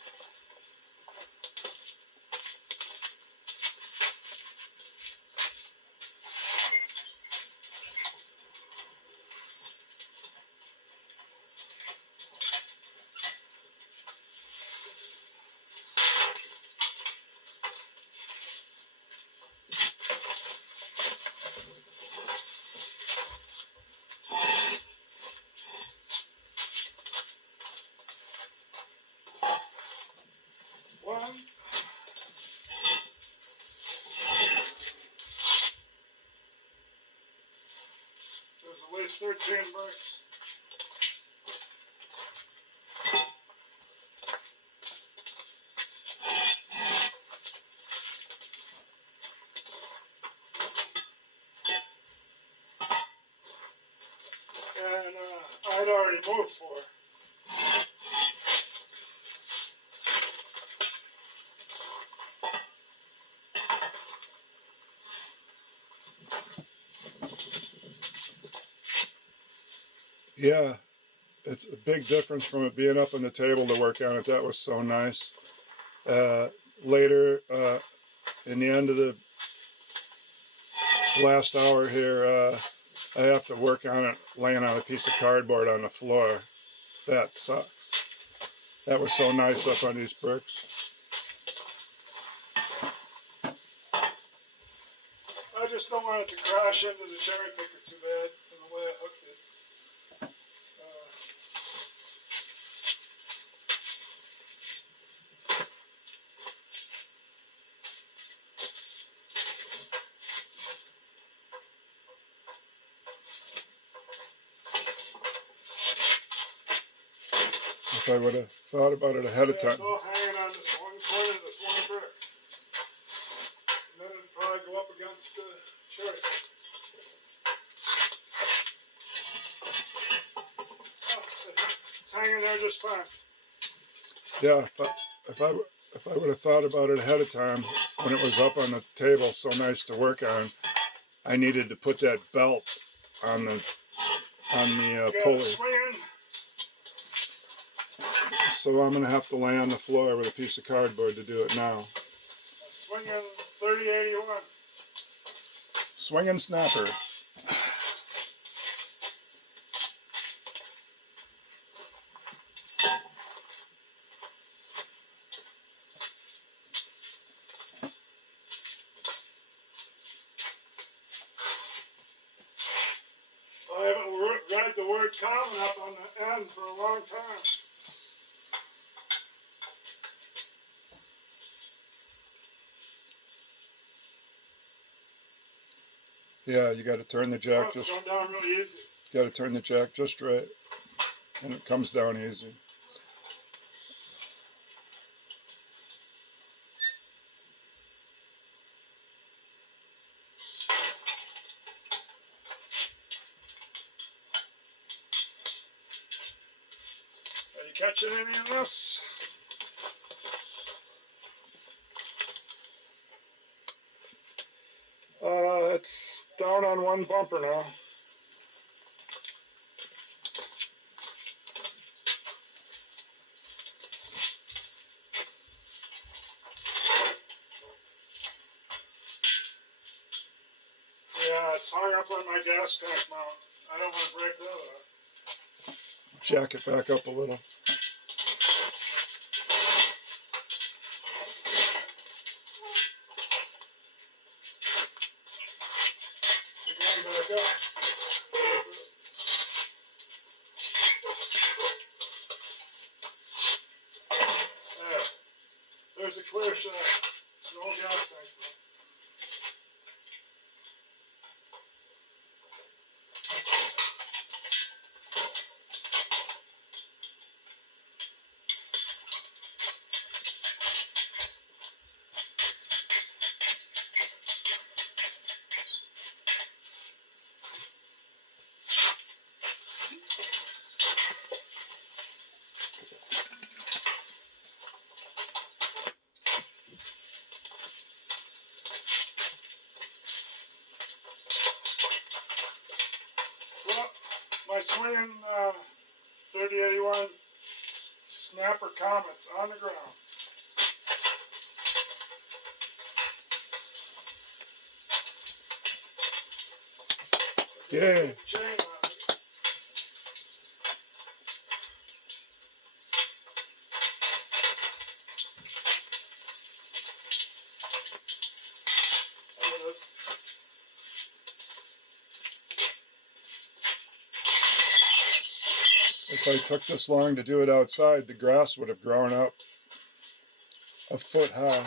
One. There's at least 13 bricks. And I'd already moved 4. Yeah, it's a big difference from it being up on the table to work on it. That was so nice. Later, in the end of the last hour here, I have to work on it laying on a piece of cardboard on the floor. That sucks. That was so nice up on these bricks. I just don't want it to crash into the cherry picker too bad from the way I hooked it. If I would have thought about it ahead of It's time. all hanging on this one corner, this one brick. And then it'd probably go up against the cherry picker. Oh, it's hanging there just fine. Yeah, if I would have thought about it ahead of time when it was up on the table, so nice to work on, I needed to put that belt on the pulley. Swinging. So I'm gonna have to lay on the floor with a piece of cardboard to do it now. Swinging 3081. Swinging snapper. I haven't read the word common up on the end for a long time. Yeah, you got to turn the jack It's just. going down really easy. Got to turn the jack just right, and it comes down easy. Are you catching any of this? it's down on one bumper now. Yeah, it's hung up on my gas tank mount. I don't want to break that up. Jack it back up a little. Again, back up. There. There's a clear shot. No gas tank mount. Well, my swinging 3081 Snapper Comet's on the ground. Yeah. Chain on it. Oh, that's- If I took this long to do it outside, the grass would have grown up a foot high.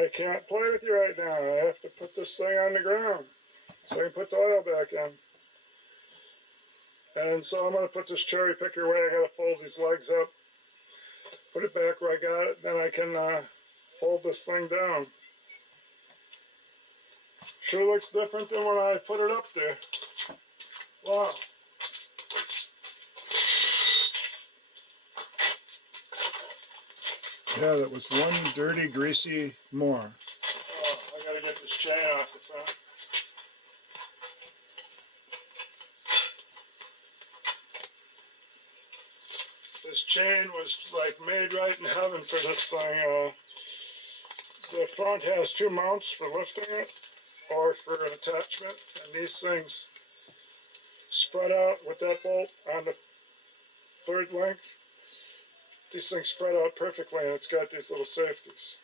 I can't play with you right now. I have to put this thing on the ground so I can put the oil back in. And so I'm going to put this cherry picker away. I got to fold these legs up, put it back where I got it, then I can fold this thing down. Sure looks different than when I put it up there. Wow. Yeah, that was one dirty, greasy more. Oh, I got to get this chain off the front. This chain was like made right in heaven for this thing. The front has two mounts for lifting it or for an attachment, and these things spread out with that bolt on the third length. These things spread out perfectly, and it's got these little safeties.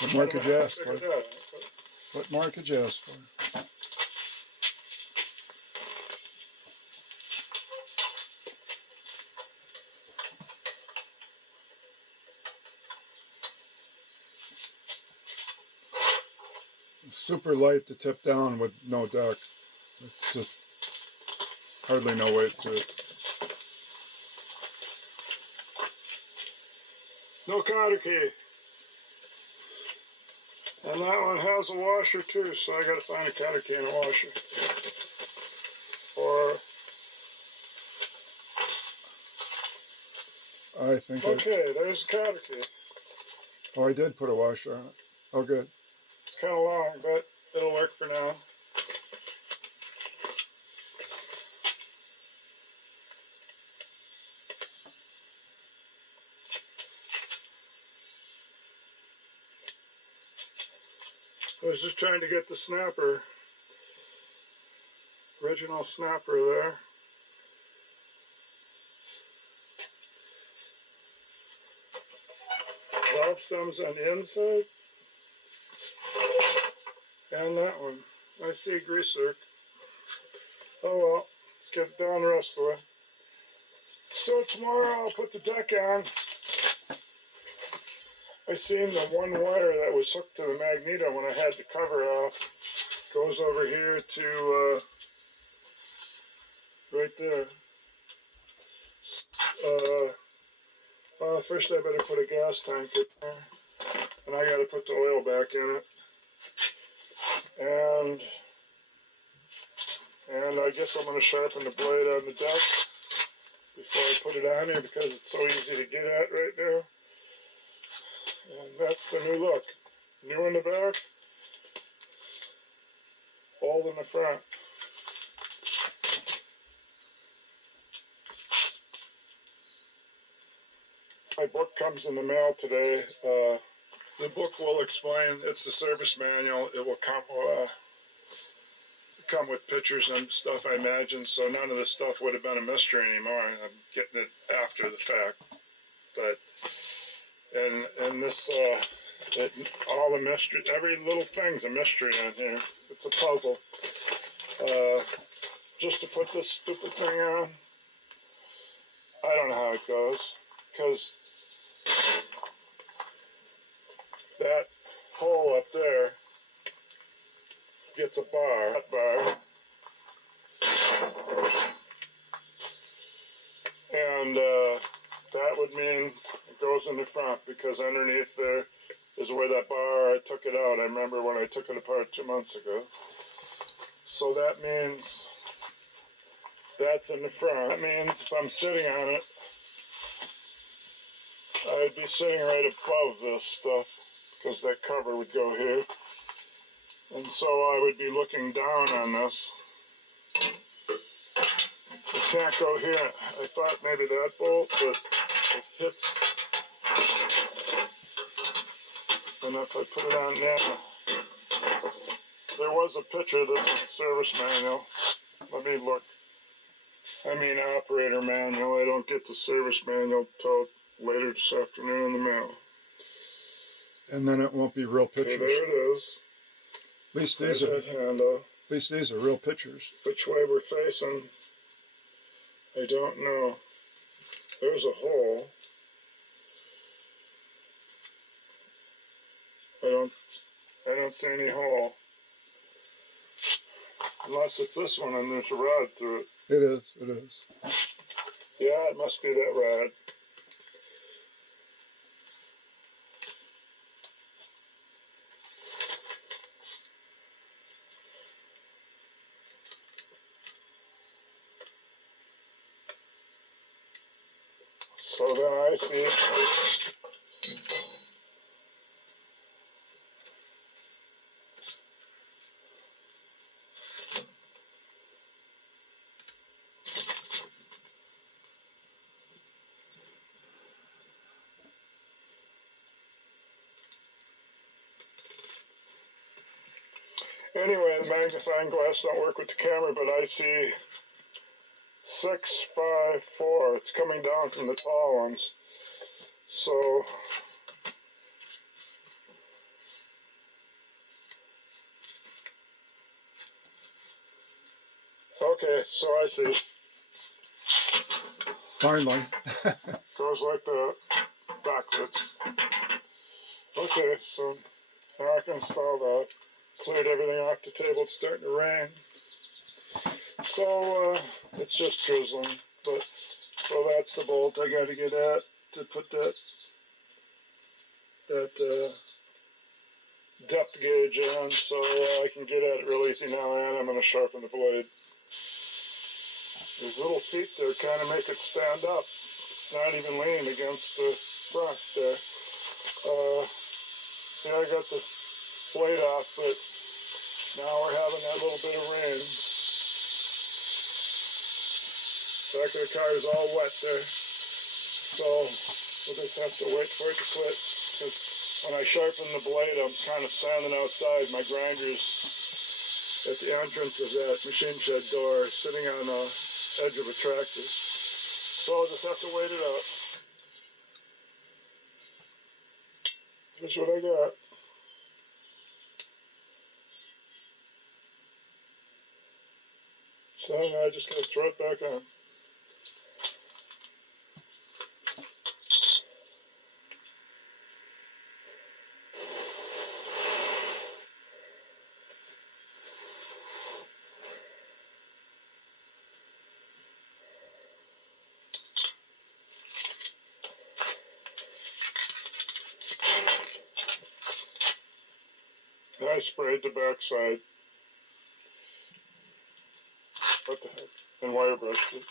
What more could you ask for? Figured that out, but What more could you ask for? Super light to tip down with no deck. It's just hardly no weight to it. no cotter key. And that one has a washer too, so I gotta find a cotter key and a washer. Or, I think okay, there's the cotter key. I did put a washer on it. Oh, good. It's kind of long, but it'll work for now. I was just trying to get the snapper, original snapper there. Valve stems on the inside. And that one. I see a greaser. Oh well, let's get it down the rest of the way. So tomorrow I'll put the deck on. I seen the one wire that was hooked to the magneto when I had the cover off. Goes over here to right there. Well, first I better put a gas tank in there, and I gotta put the oil back in it. And I guess I'm gonna sharpen the blade on the deck before I put it on here because it's so easy to get at right now. And that's the new look. New in the back, old in the front. My book comes in the mail today. The book will explain, it's the service manual. It will come with pictures and stuff, I imagine, so none of this stuff would have been a mystery anymore. I'm getting it after the fact. But, and this, all the mystery, every little thing's a mystery on here. It's a puzzle. Just to put this stupid thing on, I don't know how it goes, because that hole up there gets a bar, and that would mean it goes in the front, because underneath there is where that bar, I took it out. I remember when I took it apart 2 months ago. So that means that's in the front. That means if I'm sitting on it, I'd be sitting right above this stuff, because that cover would go here. And so I would be looking down on this. It can't go here. I thought maybe that bolt, but it hits. And if I put it on now, there was a picture of this in the service manual. Let me look. I mean operator manual. I don't get the service manual till later this afternoon in the mail. And then it won't be real pictures. Okay, there it is. At least There's these are. that handle. At least these are real pictures. Which way we're facing, I don't know. There's a hole. I don't see any hole. Unless it's this one and there's a rod through it. It is. It is. Yeah, it must be that rod. So then I see anyway, the magnifying glass don't work with the camera, but I see 654. It's coming down from the tall ones. So okay, so I see. Finally. Goes like that, backwards. Okay, so now I can install that. Cleared everything off the table. It's starting to rain. So it's just drizzling, but so that's the bolt I got to get at to put that depth gauge on, so I can get at it real easy now, and I'm going to sharpen the blade. These little feet there kind of make it stand up. It's not even leaning against the front there. Yeah, I got the blade off, but now we're having that little bit of rain. Back of the car is all wet there. So we'll just have to wait for it to quit. Because when I sharpen the blade, I'm kind of standing outside. My grinder's at the entrance of that machine shed door, sitting on the edge of a tractor. So I'll just have to wait it out. Here's what I got. So now I just gotta throw it back on. I sprayed the backside. What the heck? And wire brushed it.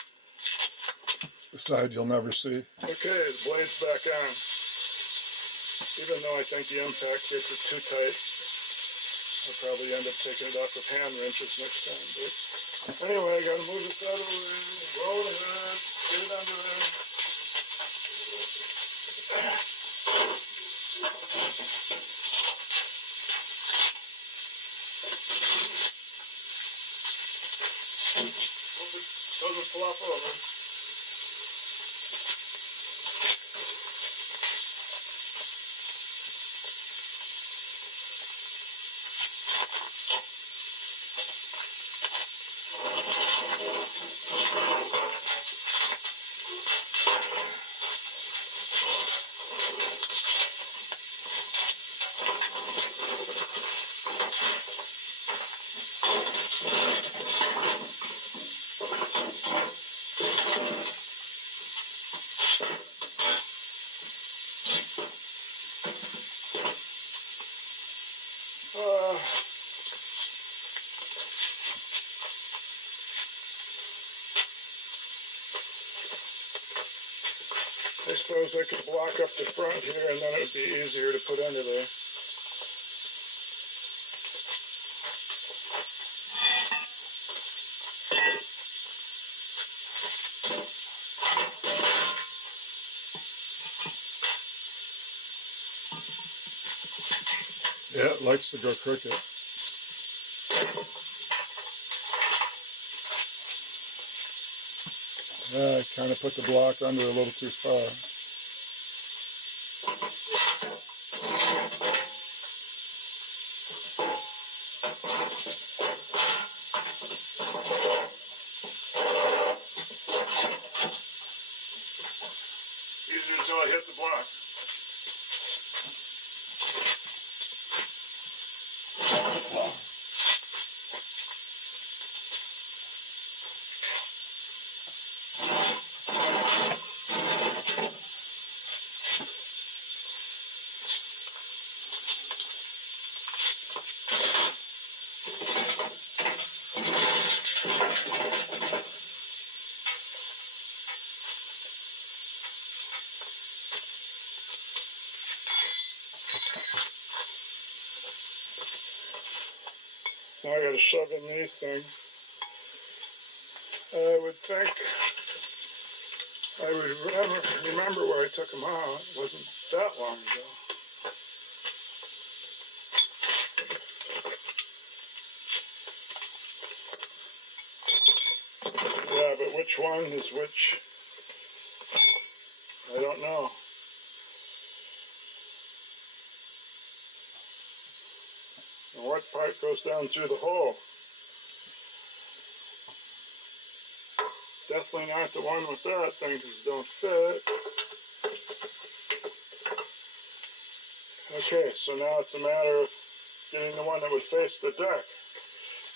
The side you'll never see. Okay, the blade's back on. Even though I think the impact gets it too tight, I'll probably end up taking it off with hand wrenches next time. But anyway, I gotta move this out of the way, roll the hood, get it under there. Hope it doesn't flop over. I suppose I could block up the front here and then it would be easier to put under there. Yeah, it likes to go crooked. I kind of put the block under a little too far. Easier until I hit the block. Now I gotta shove in these things. I would think I would remember where I took them out. It wasn't that long ago. Yeah, but which one is which? I don't know. And what part goes down through the hole? Definitely not the one with that thing because it don't fit. Okay, so now it's a matter of getting the one that would face the deck.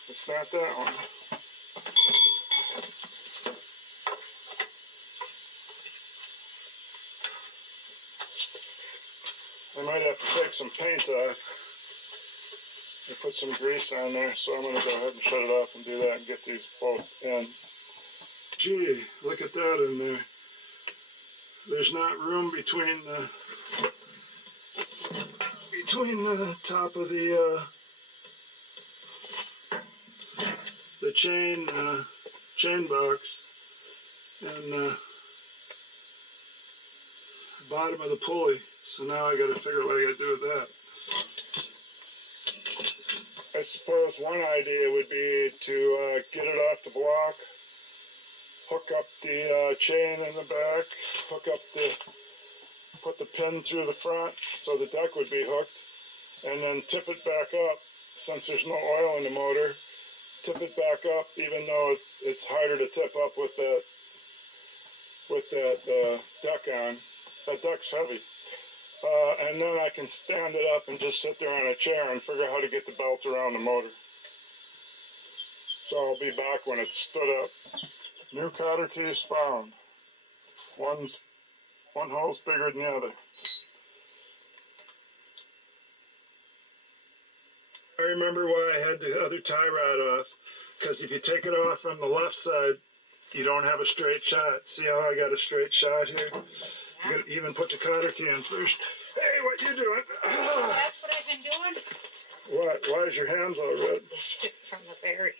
It's not that one. I might have to take some paint off and put some grease on there, so I'm going to go ahead and shut it off and do that and get these both in. Gee, look at that in there. There's not room between the top of the chain box and the bottom of the pulley. So now I got to figure out what I got to do with that. I suppose one idea would be to get it off the block, hook up the chain in the back, put the pin through the front so the deck would be hooked, and then tip it back up since there's no oil in the motor. Tip it back up even though it's harder to tip up with that deck on. That deck's heavy. And then I can stand it up and just sit there on a chair and figure out how to get the belt around the motor. So I'll be back when it's stood up. New cotter keys found. One hole's bigger than the other. remember why I had the other tie rod off. Because if you take it off on the left side, you don't have a straight shot. See how I got a straight shot here? You gotta even put the cotter key in first. Hey, what you doing? That's what I've been doing. What? Why is your hands all red? From the berry.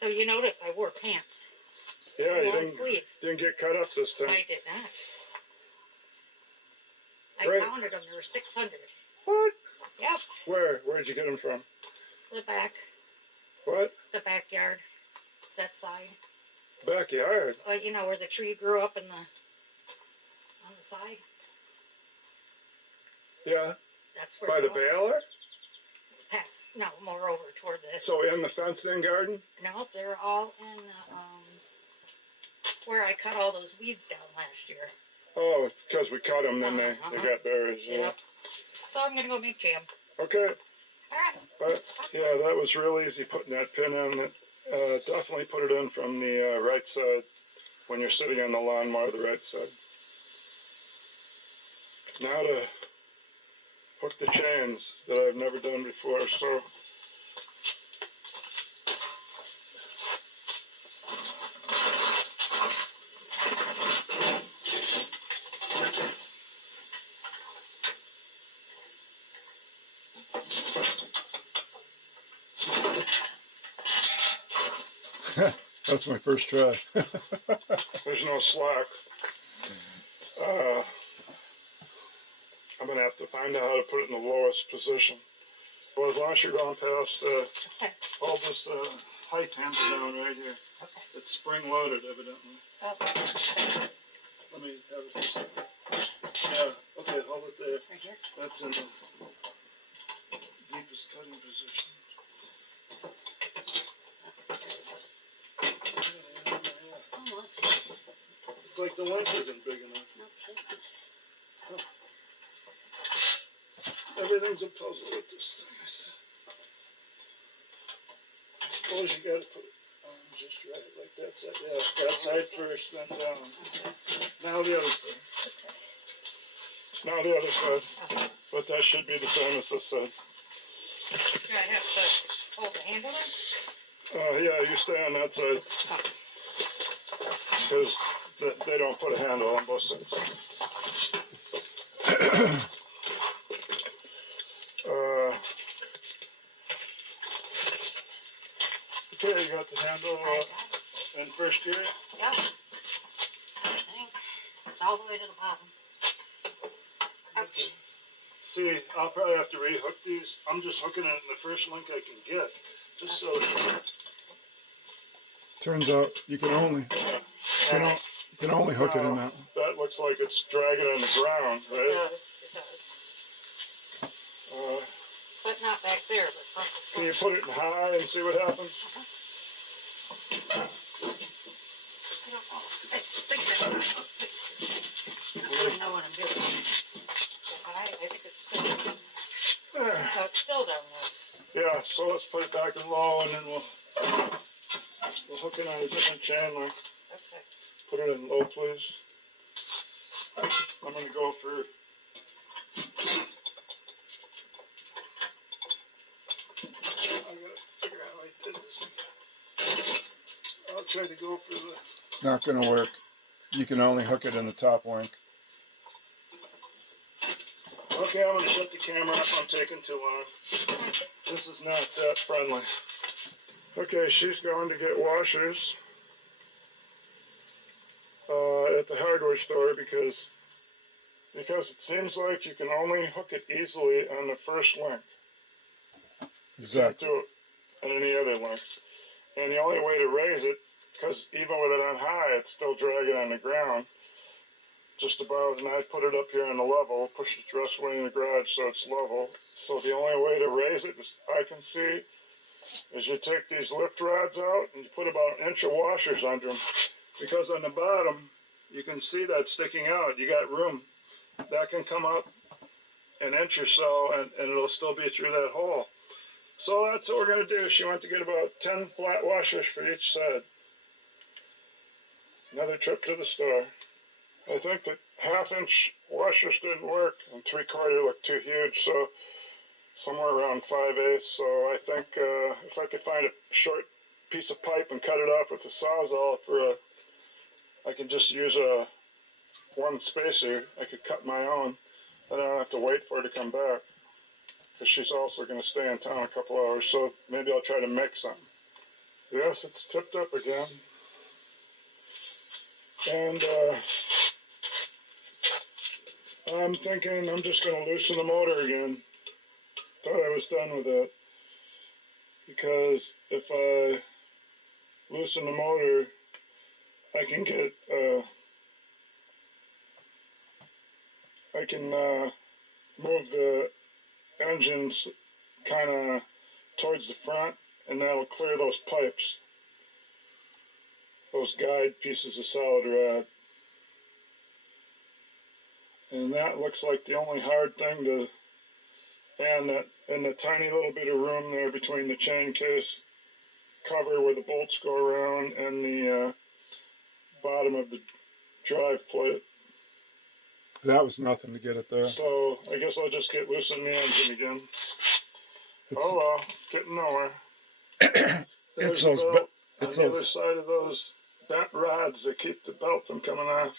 So you notice I wore pants. Yeah, you Long sleeve. didn't get cut up this time. I did not. I Great. counted them. There were 600. What? Yep. Where'd you get them from? The back. What? The backyard. That side. Backyard? You know where the tree grew up on the side? Yeah. That's where By the they're all baler? past. No, more over toward the. So in the fenced-in garden? No, they're all in the, where I cut all those weeds down last year. Oh, because we cut them, then they got berries. Yeah. Yep. So I'm gonna go make jam. Okay. Alright. But yeah, that was real easy putting that pin in. Definitely put it in from the right side when you're sitting on the lawnmower, the right side. Now to hook the chains that I've never done before. So That's my first try. there's no slack. I'm going to have to find out how to put it in the lowest position. Well, as long as you're going past Okay. all this height handle down right here. Okay. It's spring-loaded, evidently. Okay. Let me have it for a second. Yeah, okay, hold it there. Right here. That's in the deepest cutting position. Almost. It's like the length isn't big enough. Okay. Everything's a puzzle with this thing. Suppose you gotta put it on just right, like that side. Yeah, that side first, then down. Now the other side. Now the other side. But that should be the same as this side. Do I have to hold the handle in? Yeah, you stay on that side. Because they don't put a handle on both sides. Okay, you got the handle in first gear? Yep. I think it's all the way to the bottom. Ouch. See, I'll probably have to rehook these. I'm just hooking it in the first link I can get. Just so Turns out you can only hook it in that one. That looks like it's dragging on the ground, It right? does. It does. But not back there, but front to Can you front. put it in high and see what happens? I don't know. I think I don't really know what I'm doing. But I think it's safe. There. So it's still down there. Yeah, so let's put it back in low and then we'll hook it on a different channel. Okay. Put it in low, please. I'm gonna go for. I gotta figure out how I did this. I'll try to go for the. It's not going to work. You can only hook it in the top link. Okay, I'm gonna shut the camera off. I'm taking too long. This is not that friendly. Okay, she's going to get washers at the hardware store because it seems like you can only hook it easily on the first link. Exactly. Do it on any other links. And the only way to raise it, because even with it on high, it's still dragging on the ground. Just about, and I put it up here on the level, push the dress away in the garage so it's level. So the only way to raise it, as I can see, is you take these lift rods out and you put about an inch of washers under them. Because on the bottom, you can see that sticking out. You got room. That can come up an inch or so and it'll still be through that hole. So that's what we're going to do. She went to get about 10 flat washers for each side. Another trip to the store. I think that 1/2 inch washers didn't work and 3/4 looked too huge. So somewhere around 5/8. So I think if I could find a short piece of pipe and cut it off with a sawzall I could just use one spacer. I could cut my own. Then I don't have to wait for her to come back, because she's also going to stay in town a couple hours. So maybe I'll try to make some. Yes, it's tipped up again. And I'm thinking I'm just going to loosen the motor again. Thought I was done with it, because if I loosen the motor, I can get I can move the engines kind of towards the front, and that'll clear those pipes, those guide pieces of solid rod. And that looks like the only hard thing to, and the tiny little bit of room there between the chain case cover where the bolts go around and the bottom of the drive plate. That was nothing to get it there. So I guess I'll just get loose in the engine again. Oh well, getting nowhere. It's There's those. a belt It's on the those. other side of those bent rods that keep the belt from coming off.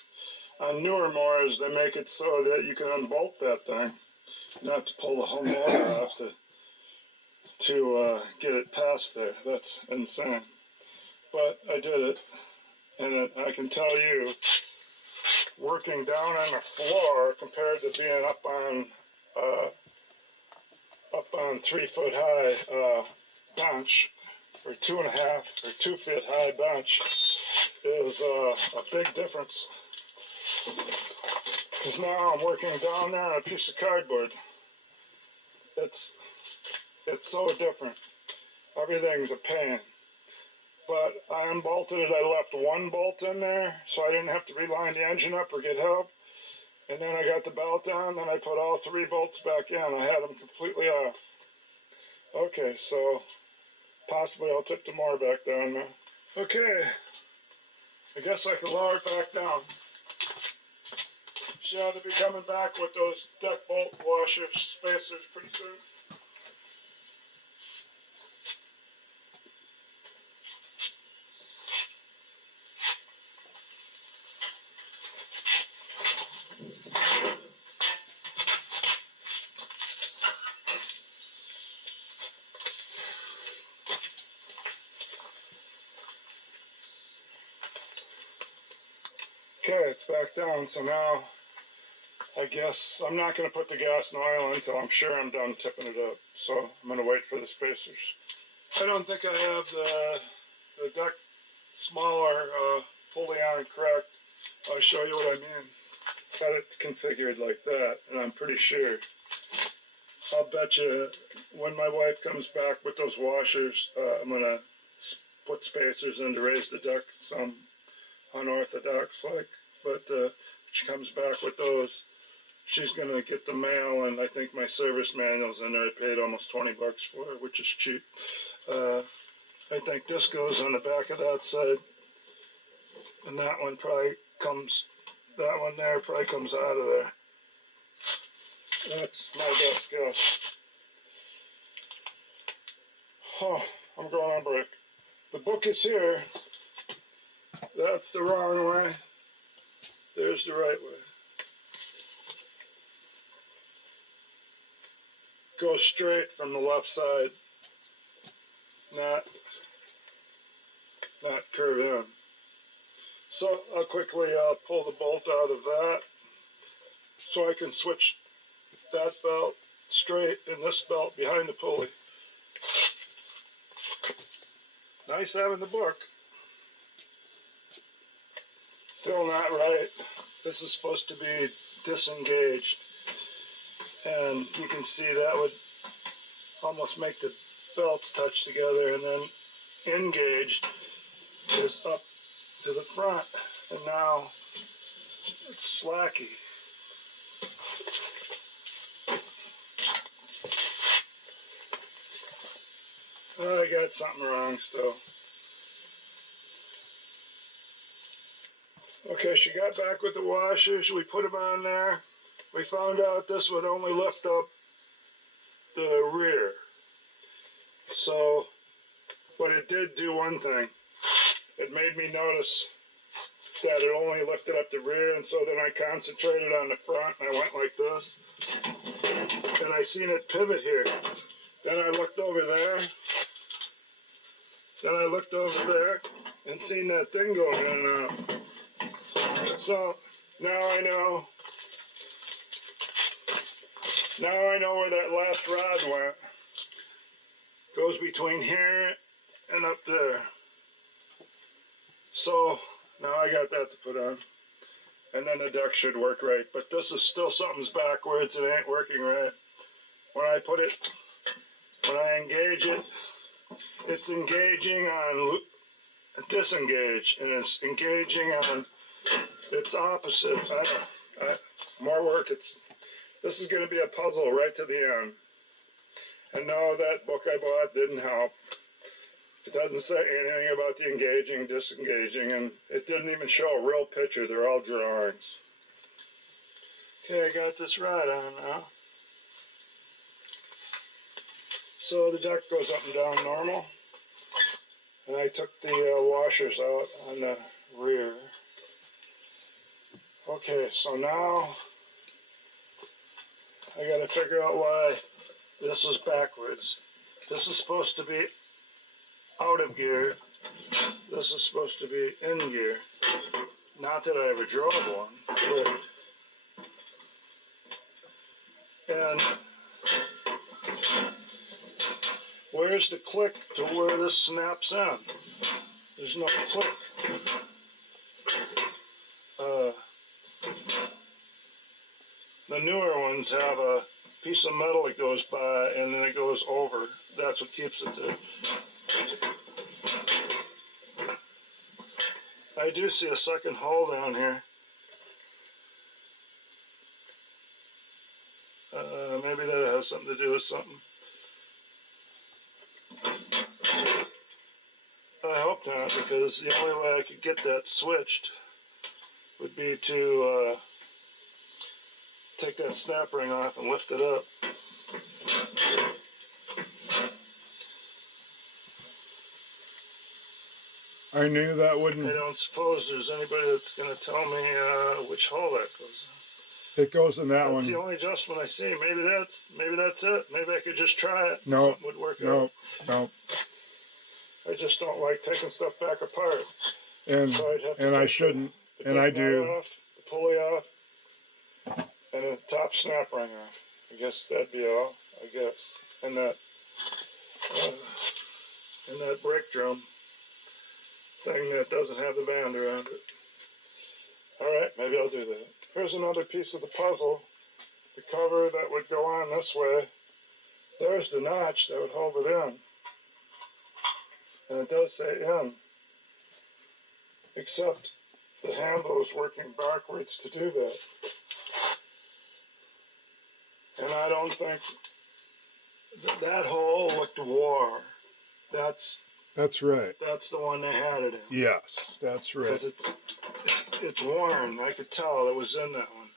On newer mowers, they make it so that you can unbolt that thing. You don't have to pull the whole motor off to get it past there. That's insane. But I did it, and I can tell you, working down on the floor compared to being up on 3 foot high bench, or 2.5 or 2 feet high bench, is a big difference. Because now I'm working down there on a piece of cardboard. It's so different. Everything's a pain. But I unbolted it. I left one bolt in there, so I didn't have to reline the engine up or get help. And then I got the belt on, and I put all 3 bolts back in. I had them completely off. Okay, so possibly I'll tip the motor back down now. Okay, I guess I can lower it back down. She ought to be coming back with those deck bolt washer spacers pretty soon. Okay, it's back down, so now I guess I'm not going to put the gas and oil in until I'm sure I'm done tipping it up. So I'm going to wait for the spacers. I don't think I have the deck smaller fully on correct. I'll show you what I mean. Got it configured like that, and I'm pretty sure. I'll bet you when my wife comes back with those washers, I'm going to put spacers in to raise the deck some unorthodox like, but she comes back with those. She's gonna get the mail, and I think my service manual's in there. I paid almost $20 for it, which is cheap. I think this goes on the back of that side, and that one probably comes. That one there probably comes out of there. That's my best guess. Oh, I'm going on break. The book is here. That's the wrong way. There's the right way. Go straight from the left side, not curve in. So I'll quickly pull the bolt out of that, so I can switch that belt straight and this belt behind the pulley. Nice having the book. Still not right. This is supposed to be disengaged. And you can see that would almost make the belts touch together, and then engaged is up to the front. And now it's slacky. Oh, I got something wrong still. Okay, she got back with the washers. We put them on there. We found out this would only lift up the rear. So, but it did do one thing. It made me notice that it only lifted up the rear, and so then I concentrated on the front, and I went like this. And I seen it pivot here. Then I looked over there. Then I looked over there and seen that thing going in and out. So now I know. Now I know where that last rod went. Goes between here and up there. So now I got that to put on. And then the deck should work right. But this is still something's backwards. It ain't working right. When I put it, when I engage it, it's engaging on disengage, and it's engaging on its opposite. More work. This is going to be a puzzle right to the end. And no, that book I bought didn't help. It doesn't say anything about the engaging, disengaging, and it didn't even show a real picture. They're all drawings. Okay, I got this rod on now. So the deck goes up and down normal. And I took the washers out on the rear. Okay, so now I gotta figure out why this is backwards. This is supposed to be out of gear. This is supposed to be in gear. Not that I ever drove one, but and where's the click to where this snaps in? There's no click. The newer ones have a piece of metal that goes by and then it goes over. That's what keeps it there. I do see a second hole down here. Maybe that has something to do with something. I hope not, because the only way I could get that switched would be to take that snap ring off and lift it up. I knew that wouldn't. I don't suppose there's anybody that's going to tell me which hole that goes in. It goes in that That's one. the only adjustment I see. Maybe that's it. Maybe I could just try it. No, Something would work no, out. no. I just don't like taking stuff back apart. And So I'd have to and I take shouldn't. the And I big nut do. off, the pulley off, and the top snap ring off. I guess that'd be all. I guess. And that brake drum thing that doesn't have the band around it. All right, maybe I'll do that. Here's another piece of the puzzle. The cover that would go on this way. There's the notch that would hold it in. And it does say in. Except the handle is working backwards to do that. And I don't think that hole looked wore. That's right. That's the one they had it in. Yes, that's right. Because it's worn. I could tell it was in that one.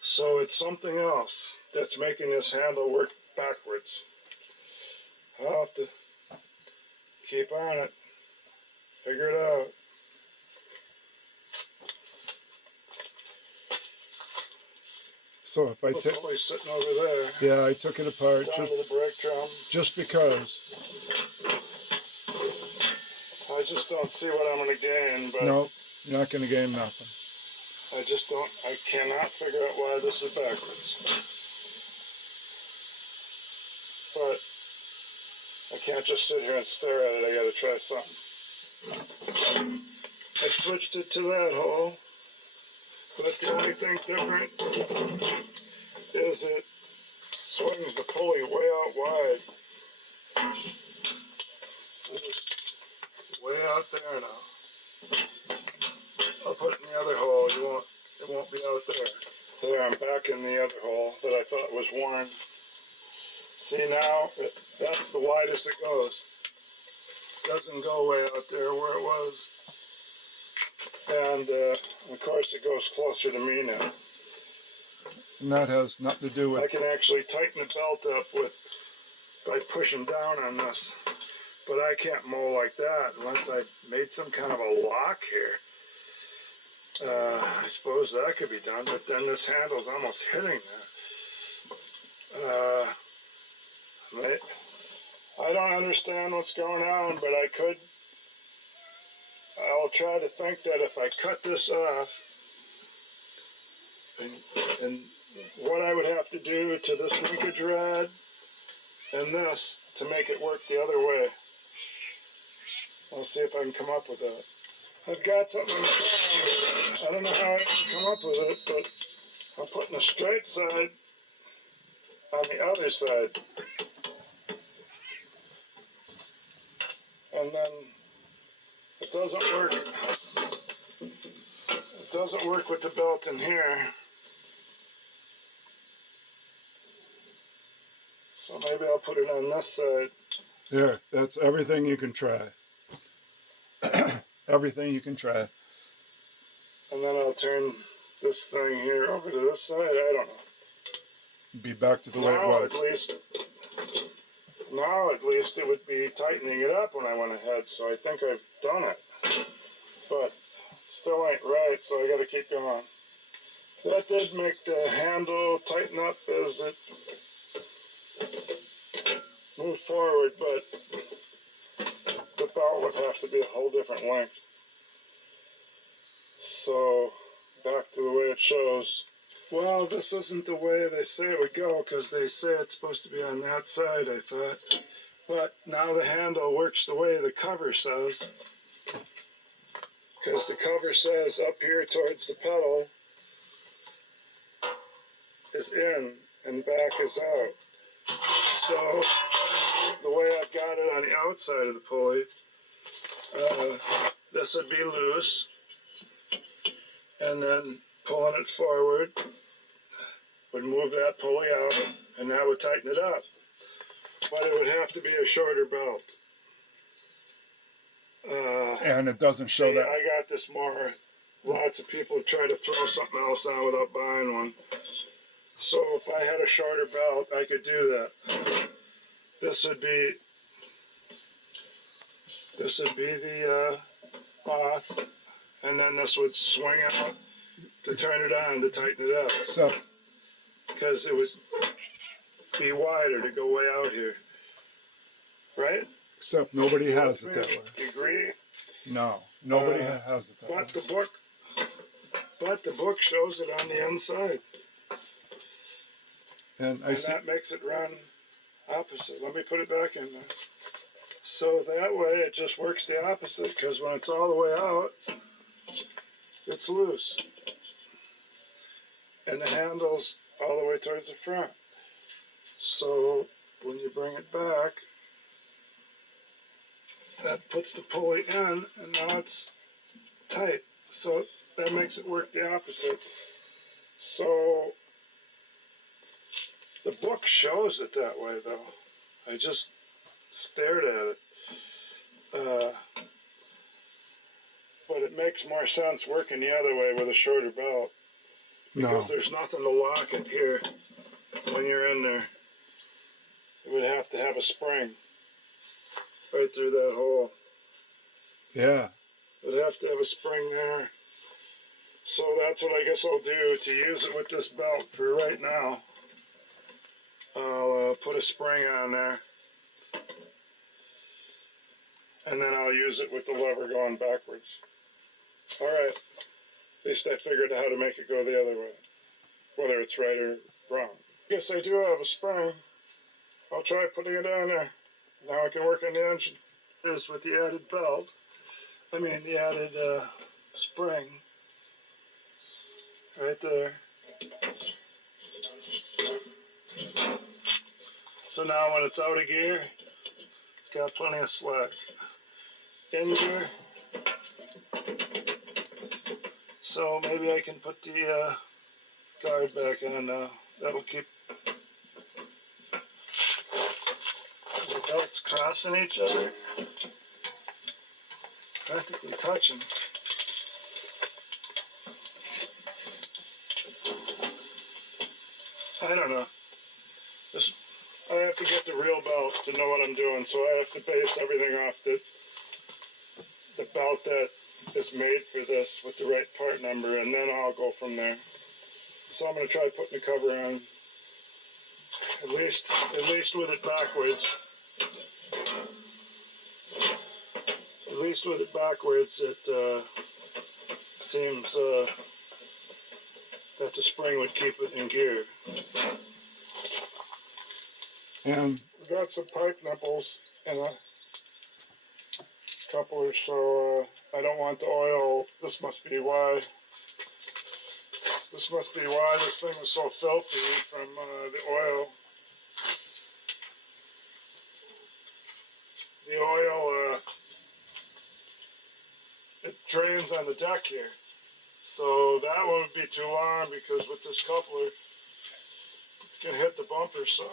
So it's something else that's making this handle work backwards. I'll have to keep on it. Figure it out. So if I The take, pulley's sitting over there. yeah, I took it apart Down to the brake drum. just because. I just don't see what I'm going to gain, but No, you're not going to gain nothing. I cannot figure out why this is backwards. But I can't just sit here and stare at it. I got to try something. I switched it to that hole, but the only thing different is it swings the pulley way out wide. So it's way out there now. I'll put it in the other hole. It won't be out there. There, I'm back in the other hole that I thought was worn. See now, that's the widest it goes. It doesn't go way out there where it was. And of course it goes closer to me now. And that has nothing to do I with, can actually tighten the belt up by pushing down on this. But I can't mow like that unless I made some kind of a lock here. I suppose that could be done, but then this handle's almost hitting that. I don't understand what's going on, but I'll try to think that if I cut this off, and what I would have to do to this linkage rod and this to make it work the other way. I'll see if I can come up with that. I've got something on the phone. I don't know how I can come up with it, but I'm putting the straight side on the other side. And then it doesn't work. It doesn't work with the belt in here. So maybe I'll put it on this side. there, that's everything you can try. Everything you can try. And then I'll turn this thing here over to this side. I don't know. Be back to the way it Now was. at least it would be tightening it up when I went ahead. So I think I've done it. But it still ain't right, so I gotta keep going. That did make the handle tighten up as it moved forward, but the belt would have to be a whole different length. So, back to the way it shows. Well, this isn't the way they say it would go, because they say it's supposed to be on that side, I thought. But now the handle works the way the cover says. Because the cover says up here towards the pedal is in and back is out. So, the way I've got it on the outside of the pulley, this would be loose, and then pulling it forward would move that pulley out, and that would tighten it up. But it would have to be a shorter belt. And it doesn't show See, that. I got this more. Lots of people try to throw something else on without buying one. So if I had a shorter belt, I could do that. This would be the off, and then this would swing out to turn it on to tighten it up. So, Because it would be wider to go way out here. Right? except nobody has it that way. Agree? No, nobody has it that way. But the book shows it on the inside. And I And see, that makes it run opposite. Let me put it back in there. So that way it just works the opposite, because when it's all the way out, it's loose. And the handle's all the way towards the front. So when you bring it back, that puts the pulley in, and now it's tight. So that makes it work the opposite. So the book shows it that way, though. I just stared at it. But it makes more sense working the other way with a shorter belt. Because there's nothing to lock it here when you're in there. It would have to have a spring right through that hole. yeah, It would have to have a spring there. So that's what I guess I'll do to use it with this belt for right now. I'll put a spring on there. And then I'll use it with the lever going backwards. Alright. At least I figured out how to make it go the other way. Whether it's right or wrong. Guess I do have a spring. I'll try putting it on there. Now I can work on the engine. This with the added belt. I mean the added spring. Right there. So now when it's out of gear, it's got plenty of slack. In gear. So maybe I can put the guard back on now. That'll keep the belts crossing each other. Practically touching. I don't know. I have to get the real belt to know what I'm doing, so I have to base everything off the belt that is made for this with the right part number, and then I'll go from there. So I'm going to try putting the cover on, at least with it backwards. At least with it backwards, it seems that the spring would keep it in gear. And we got some pipe nipples and a coupler, so I don't want the oil. This must be why this thing is so filthy from the oil. The oil, it drains on the deck here. So that one would be too long because with this coupler, it's going to hit the bumper. So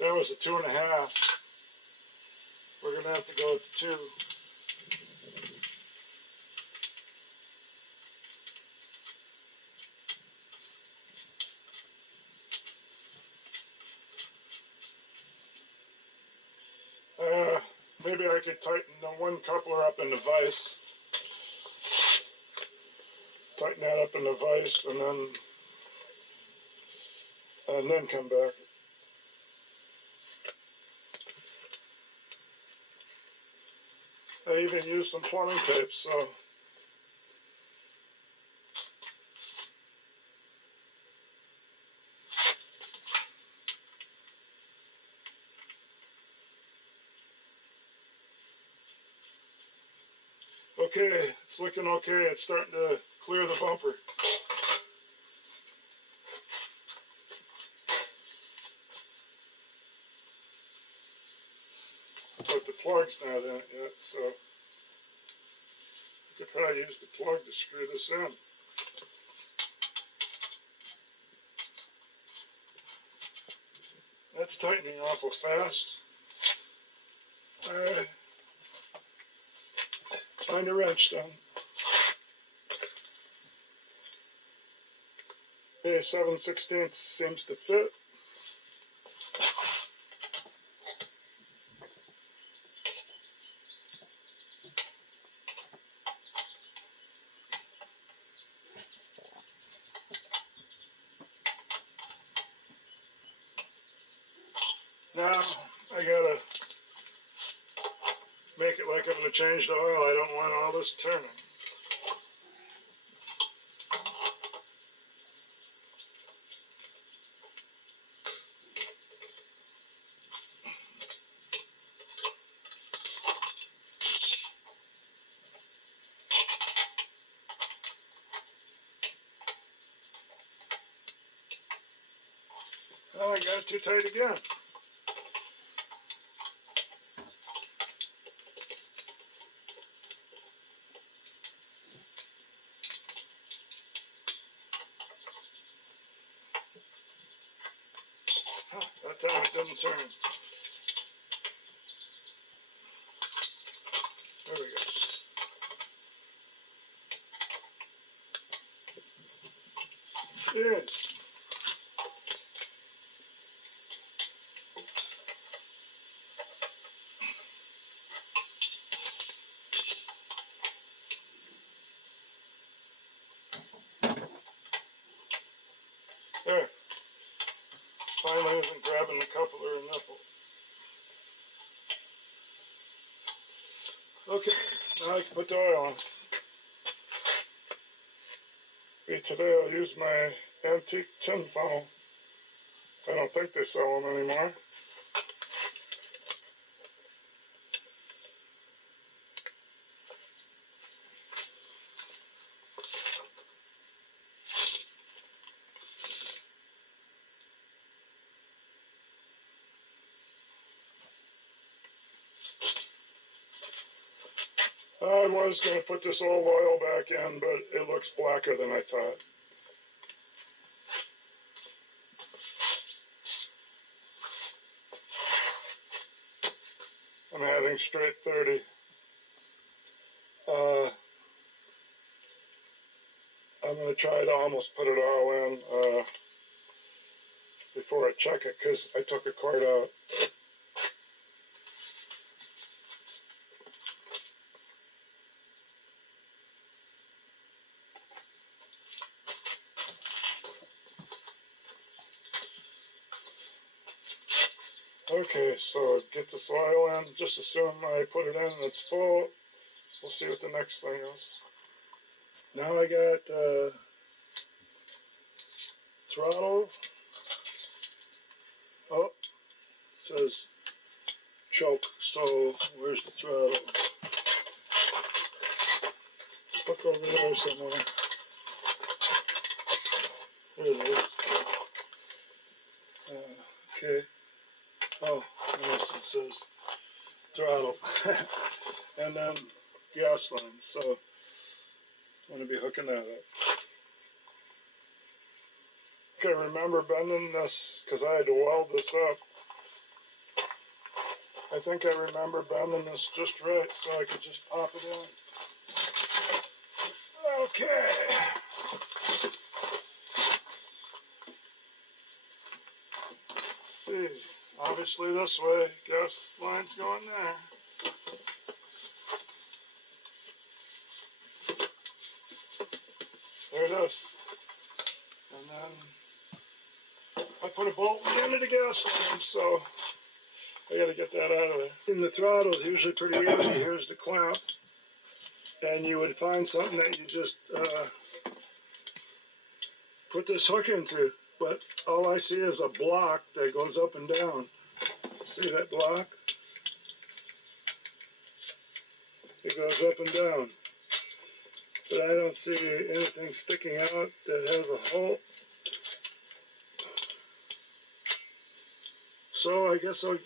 that was a 2.5. We're going to have to go with the 2. Maybe I could tighten the one coupler up in the vise. Tighten that up in the vise and then come back. I even used some plumbing tape, so okay, it's looking okay. It's starting to clear the bumper. But the plug's not in it yet, so I could probably use the plug to screw this in. That's tightening awful fast. Alright. Find a wrench then. Okay, 7/16 seems to fit. Now, I gotta make it like I'm gonna change the oil. I don't want all this turning. Oh, I got it too tight again. Huh, that time it didn't turn. There we go. Yes. There. Finally, I'm grabbing the coupler and nipple. Okay, now I can put the oil on. Okay, today I'll use my antique tin funnel. I don't think they sell them anymore. I was going to put this old oil back in, but it looks blacker than I thought. I'm adding straight 30. I'm going to try to almost put it all in. before I check it, because I took a cord out. Okay, so get this oil in. Just assume I put it in and it's full. We'll see what the next thing is. Now I got throttle. Oh, it says choke. So where's the throttle? Look over there somewhere. There it is. Okay. Oh, yes, it says throttle. And then gas line. So I'm going to be hooking that up. Okay, remember bending this, because I had to weld this up. I think I remember bending this just right so I could just pop it in. Okay. Let's see. Obviously this way. Gas line's going there. There it is. And then I put a bolt into the gas line, so I gotta get that out of there. And the throttle is usually pretty easy. Here's the clamp. And you would find something that you just put this hook into. But all I see is a block that goes up and down. See that block? It goes up and down. But I don't see anything sticking out that has a hole. So I guess I'll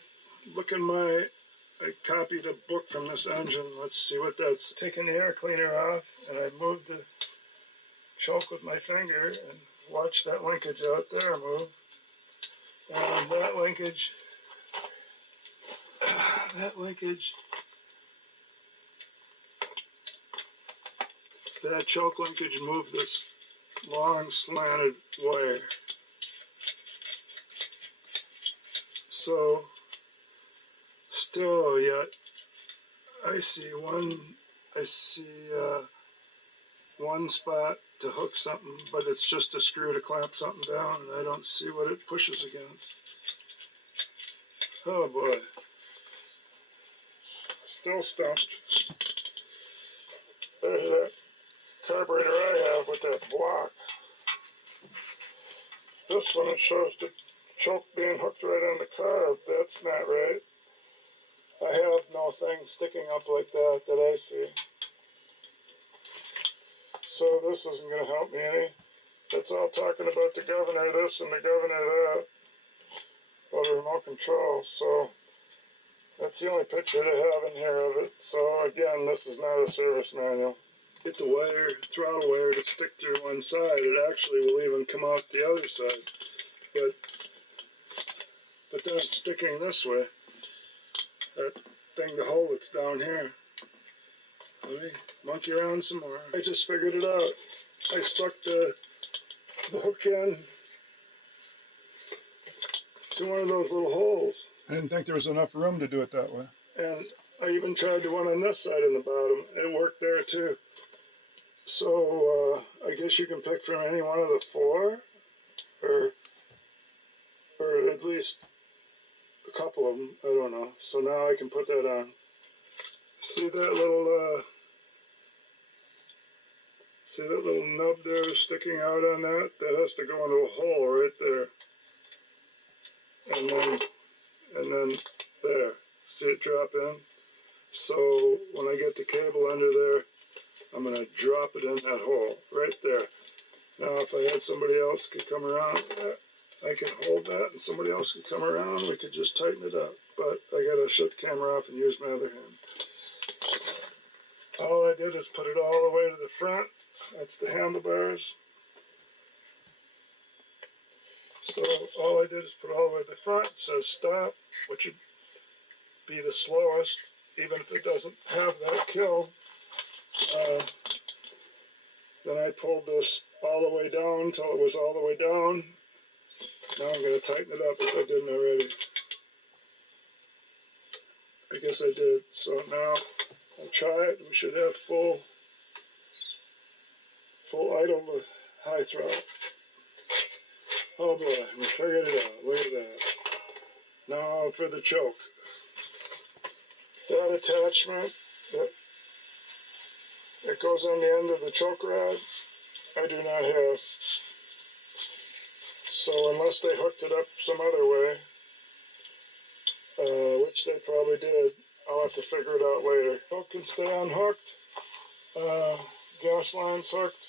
look in I copied a book from this engine. Let's see what that's. Taking the air cleaner off, and I moved the choke with my finger and watch that linkage out there move. And that linkage, that choke linkage moved this long slanted wire. So still yet I see one spot to hook something, but it's just a screw to clamp something down, and I don't see what it pushes against. Oh boy. Still stumped. There's that carburetor I have with that block. This one, it shows the choke being hooked right on the carb. That's not right. I have no thing sticking up like that I see. So this isn't going to help me any. It's all talking about the governor this and the governor that. Well, the remote control. So that's the only picture they have in here of it. So again, this is not a service manual. Get the wire, throttle wire to stick through one side. It actually will even come out the other side. But then it's sticking this way. That thing to hold it's down here. Let me monkey around some more. I just figured it out. I stuck the hook in to one of those little holes. I didn't think there was enough room to do it that way. And I even tried the one on this side in the bottom. It worked there too. So I guess you can pick from any one of the four, or at least a couple of them. I don't know. So now I can put that on. See that little nub there sticking out on that? That has to go into a hole right there. And then there. See it drop in? So when I get the cable under there, I'm going to drop it in that hole right there. Now if I had somebody else could come around, I could hold that and somebody else could come around, we could just tighten it up. But I got to shut the camera off and use my other hand. All I did is put it all the way to the front. That's the handlebars. So all I did is put it all the way to the front. It says stop, which would be the slowest, even if it doesn't have that kill. Then I pulled this all the way down until it was all the way down. Now I'm going to tighten it up if I didn't already. I guess I did. So now I'll try it. We should have full idle to high throttle. Oh boy, we figured it out. Look at that. Now for the choke. That attachment that goes on the end of the choke rod, I do not have. So unless they hooked it up some other way, which they probably did, I'll have to figure it out later. Hook can stay unhooked. Gas line's hooked.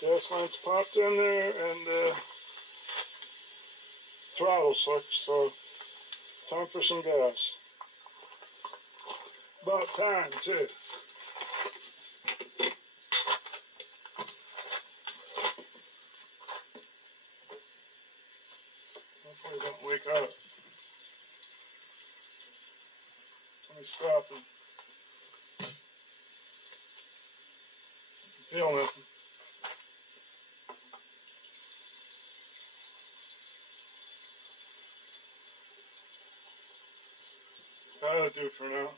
Gas line's popped in there, and throttle's hooked. So time for some gas. About time too. Hopefully don't wake up. Let me stop him. Feel nothing. That'll do for now.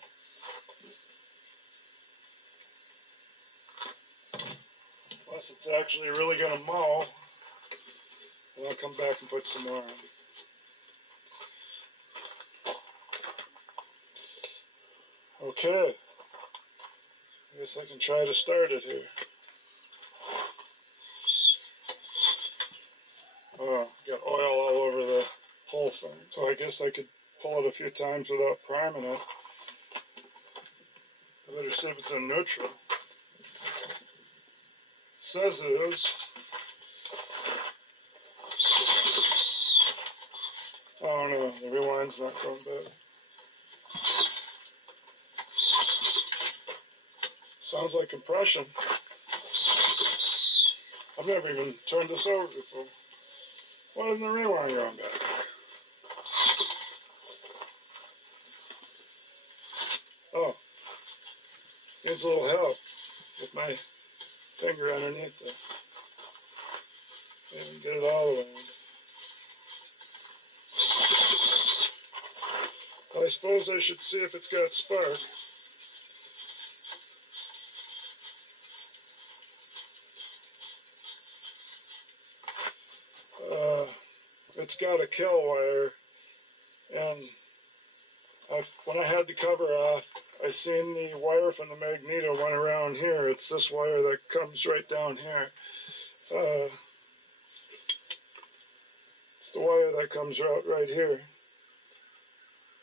Unless it's actually really gonna mow, and I'll come back and put some more on. Okay. I guess I can try to start it here. Oh, got oil all over the whole thing. So I guess I could pull it a few times without priming it. I better see if it's in neutral. It says it is. Oh no, the rewind's not going back. Sounds like compression. I've never even turned this over before. Why isn't the rewind going back? Oh, needs a little help with my finger underneath there. Didn't get it all the way in. I suppose I should see if it's got spark. It's got a kill wire, and when I had the cover off, I seen the wire from the magneto went around here. It's this wire that comes right down here. It's the wire that comes out right here.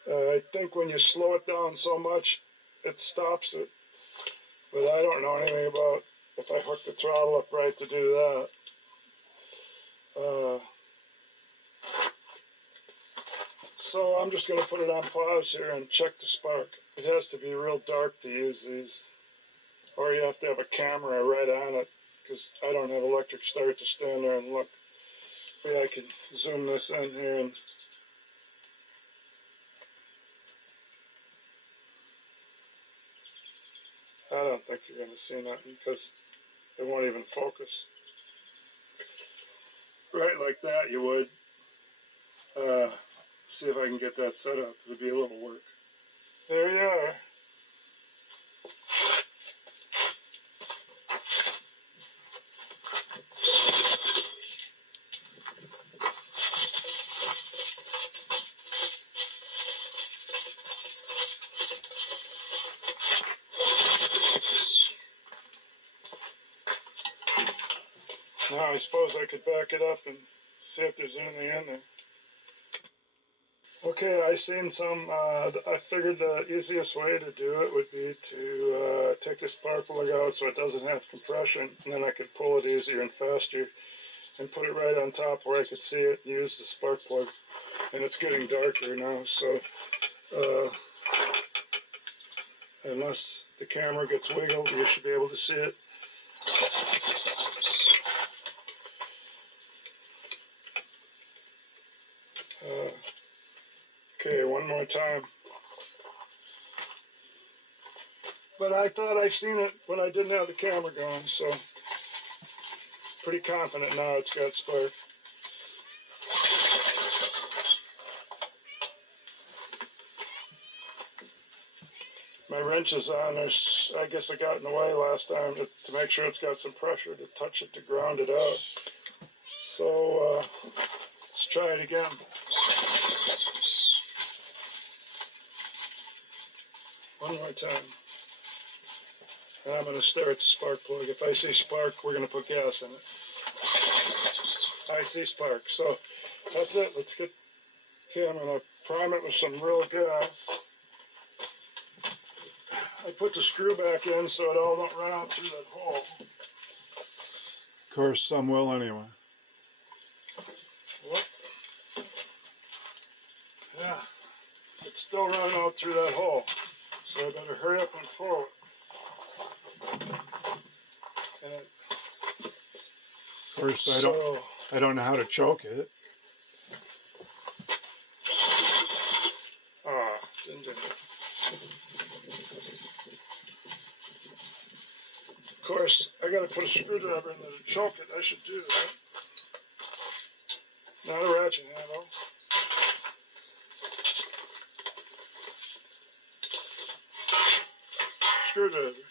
I think when you slow it down so much, it stops it. But I don't know anything about if I hook the throttle up right to do that. So I'm just going to put it on pause here and check the spark. It has to be real dark to use these, or you have to have a camera right on it, because I don't have electric start to stand there and look. Maybe I can zoom this in here and I don't think you're going to see nothing because it won't even focus. Right like that you would. See if I can get that set up. It would be a little work. There you are. Now I suppose I could back it up and see if there's anything in there. Okay, I seen some, I figured the easiest way to do it would be to take the spark plug out so it doesn't have compression, and then I could pull it easier and faster and put it right on top where I could see it and use the spark plug. And it's getting darker now, so unless the camera gets wiggled, you should be able to see it. Okay, one more time. But I thought I seen it when I didn't have the camera going, so pretty confident now it's got spark. my wrench is on. I guess I got in the way last time to make sure it's got some pressure to touch it to ground it out. So let's try it again. One more time. And I'm going to start the spark plug. If I see spark, we're going to put gas in it. I see spark. So that's it. Let's get. Okay, I'm going to prime it with some real gas. I put the screw back in so it all don't run out through that hole. Of course, some will anyway. Whoop. Yeah, it's still running out through that hole. So I better hurry up and pull it. And Of course, I don't know how to choke it. Didn't do it. Of course, I got to put a screwdriver in there to choke it. I should do that. Not a ratchet handle. Screwdriver.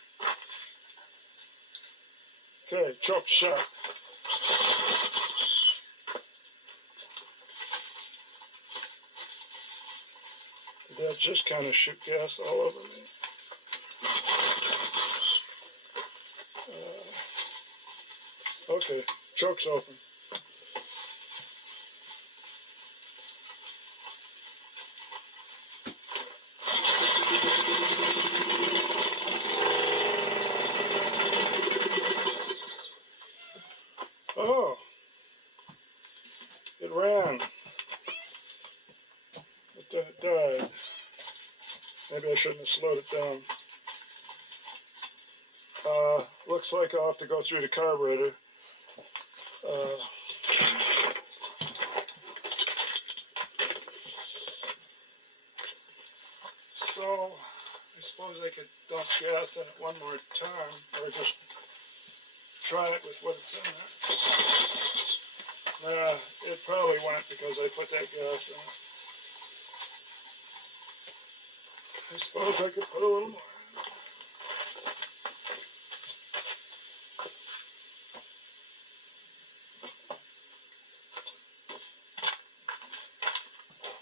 Okay, choke shut. Did that just kind of shoot gas all over me? Okay, choke's open. Oh, it ran. But then it died. Maybe I shouldn't have slowed it down. Looks like I'll have to go through the carburetor. So, I suppose I could dump gas in it one more time, or just try it with what it's in there. Nah, it probably went because I put that gas in it. I suppose I could put a little more.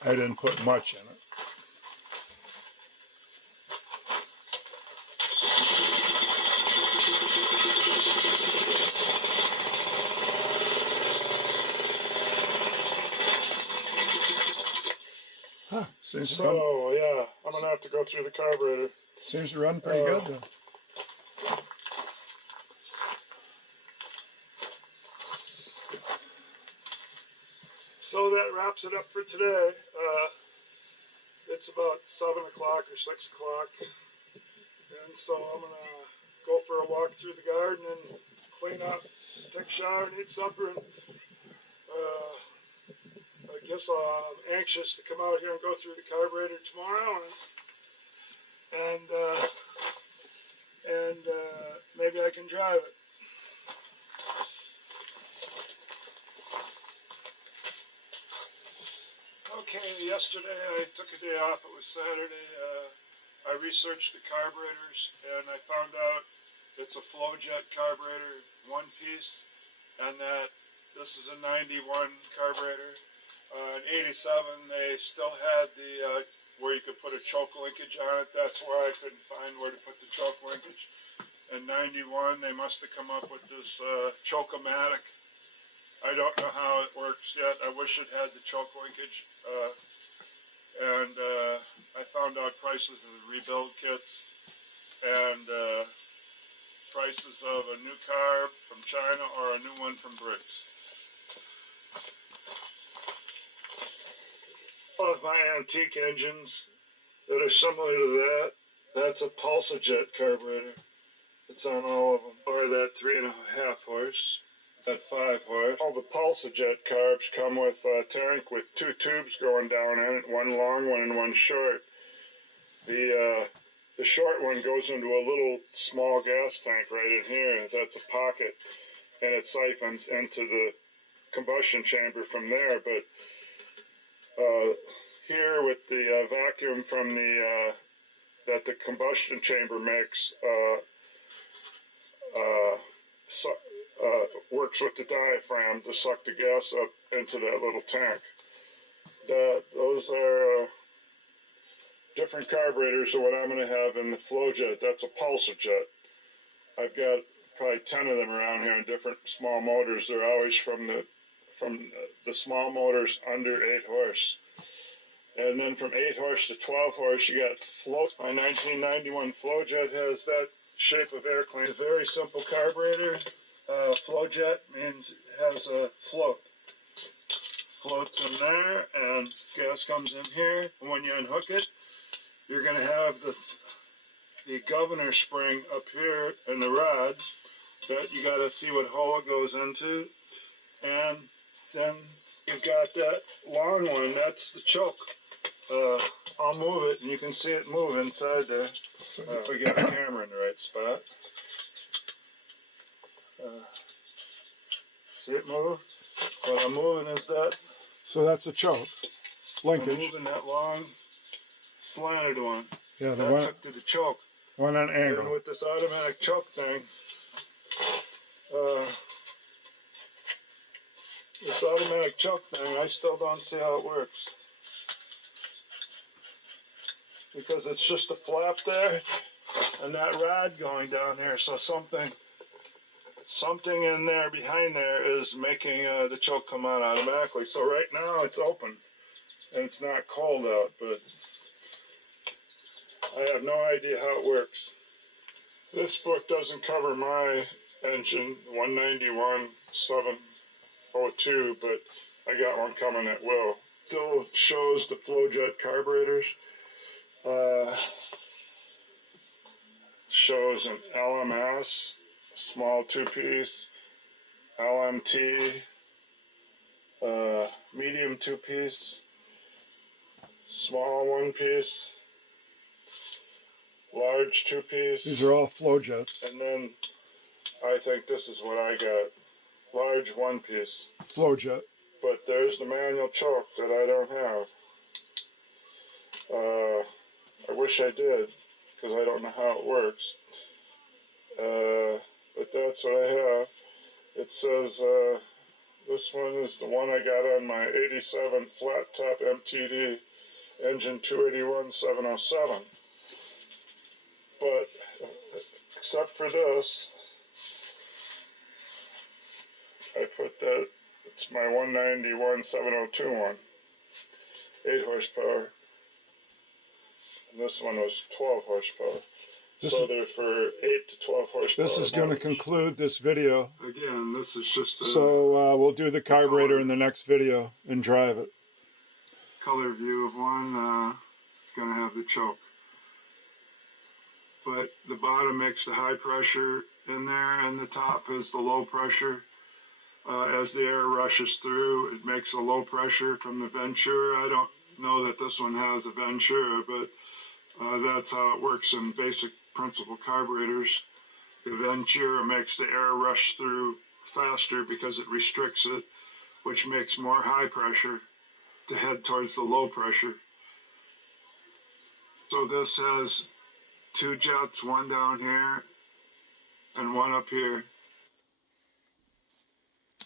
I didn't put much in it. Huh, seems to run. So, yeah, I'm going to have to go through the carburetor. Seems to run pretty good though. So that wraps it up for today. It's about 7 o'clock or 6 o'clock. And so I'm going to go for a walk through the garden and clean up, take a shower and eat supper. And I guess I'm anxious to come out here and go through the carburetor tomorrow. And maybe I can drive it. Okay, yesterday I took a day off. It was Saturday. I researched the carburetors and I found out it's a flow jet carburetor, one piece, and that this is a 91 carburetor. In 87, they still had the where you could put a choke linkage on it. That's why I couldn't find where to put the choke linkage. In 91, they must have come up with this choke-o-matic. I don't know how it works yet. I wish it had the choke linkage. I found out prices of the rebuild kits and prices of a new carb from China or a new one from Briggs. One of my antique engines that are similar to that, that's a Pulsajet carburetor. It's on all of them. Or that 3.5 horse. At 5 horse. All the Pulsajet carbs come with a tank with 2 tubes going down in it, one long one and one short. The short one goes into a little small gas tank right in here. That's a pocket, and it siphons into the combustion chamber from there. But here with the vacuum from the that the combustion chamber makes works with the diaphragm to suck the gas up into that little tank. Those are different carburetors than what I'm going to have in the flow jet. That's a pulsar jet. I've got probably 10 of them around here in different small motors. They're always from the small motors under 8 horse. And then from 8 horse to 12 horse, you got float. My 1991 flow jet has that shape of air cleaner. It's a very simple carburetor. Flow jet means it has a float. Floats in there, and gas comes in here. And when you unhook it, you're going to have the governor spring up here in the rod that you got to see what hole it goes into. And then you've got that long one. That's the choke. I'll move it, and you can see it move inside there. If we get the camera in the right spot. See it move? What I'm moving is that. So that's a choke. I'm Linkage. moving that long, slanted one. Yeah, the That's one, hooked to the choke. one on And angle. with this automatic choke thing, this automatic choke thing, I still don't see how it works. Because it's just a flap there, and that rod going down there, so something in there behind there is making the choke come on automatically. So right now it's open, and it's not cold out, but I have no idea how it works. This book doesn't cover my engine, 191 702, but I got one coming that will. Still shows the flow jet carburetors. Shows an LMS, small 2-piece, LMT, medium 2-piece, small 1-piece, large 2-piece. These are all flow jets. And then I think this is what I got, large 1-piece. Flow jet. But there's the manual choke that I don't have. I wish I did, because I don't know how it works. But that's what I have. It says this one is the one I got on my 87 flat top MTD engine 281 707. But except for this, I put that, it's my 191 702 one, 8 horsepower. And this one was 12 horsepower. So they're for 8 to 12 horsepower. This is going to conclude this video. Again, this is just a So we'll do the carburetor in the next video and drive it. color view of one. It's going to have the choke. But the bottom makes the high pressure in there, and the top is the low pressure. As the air rushes through, it makes a low pressure from the Ventura. I don't know that this one has a Ventura, but that's how it works in basic principle carburetors. The Ventura makes the air rush through faster because it restricts it, which makes more high pressure to head towards the low pressure. So this has 2 jets, one down here and one up here.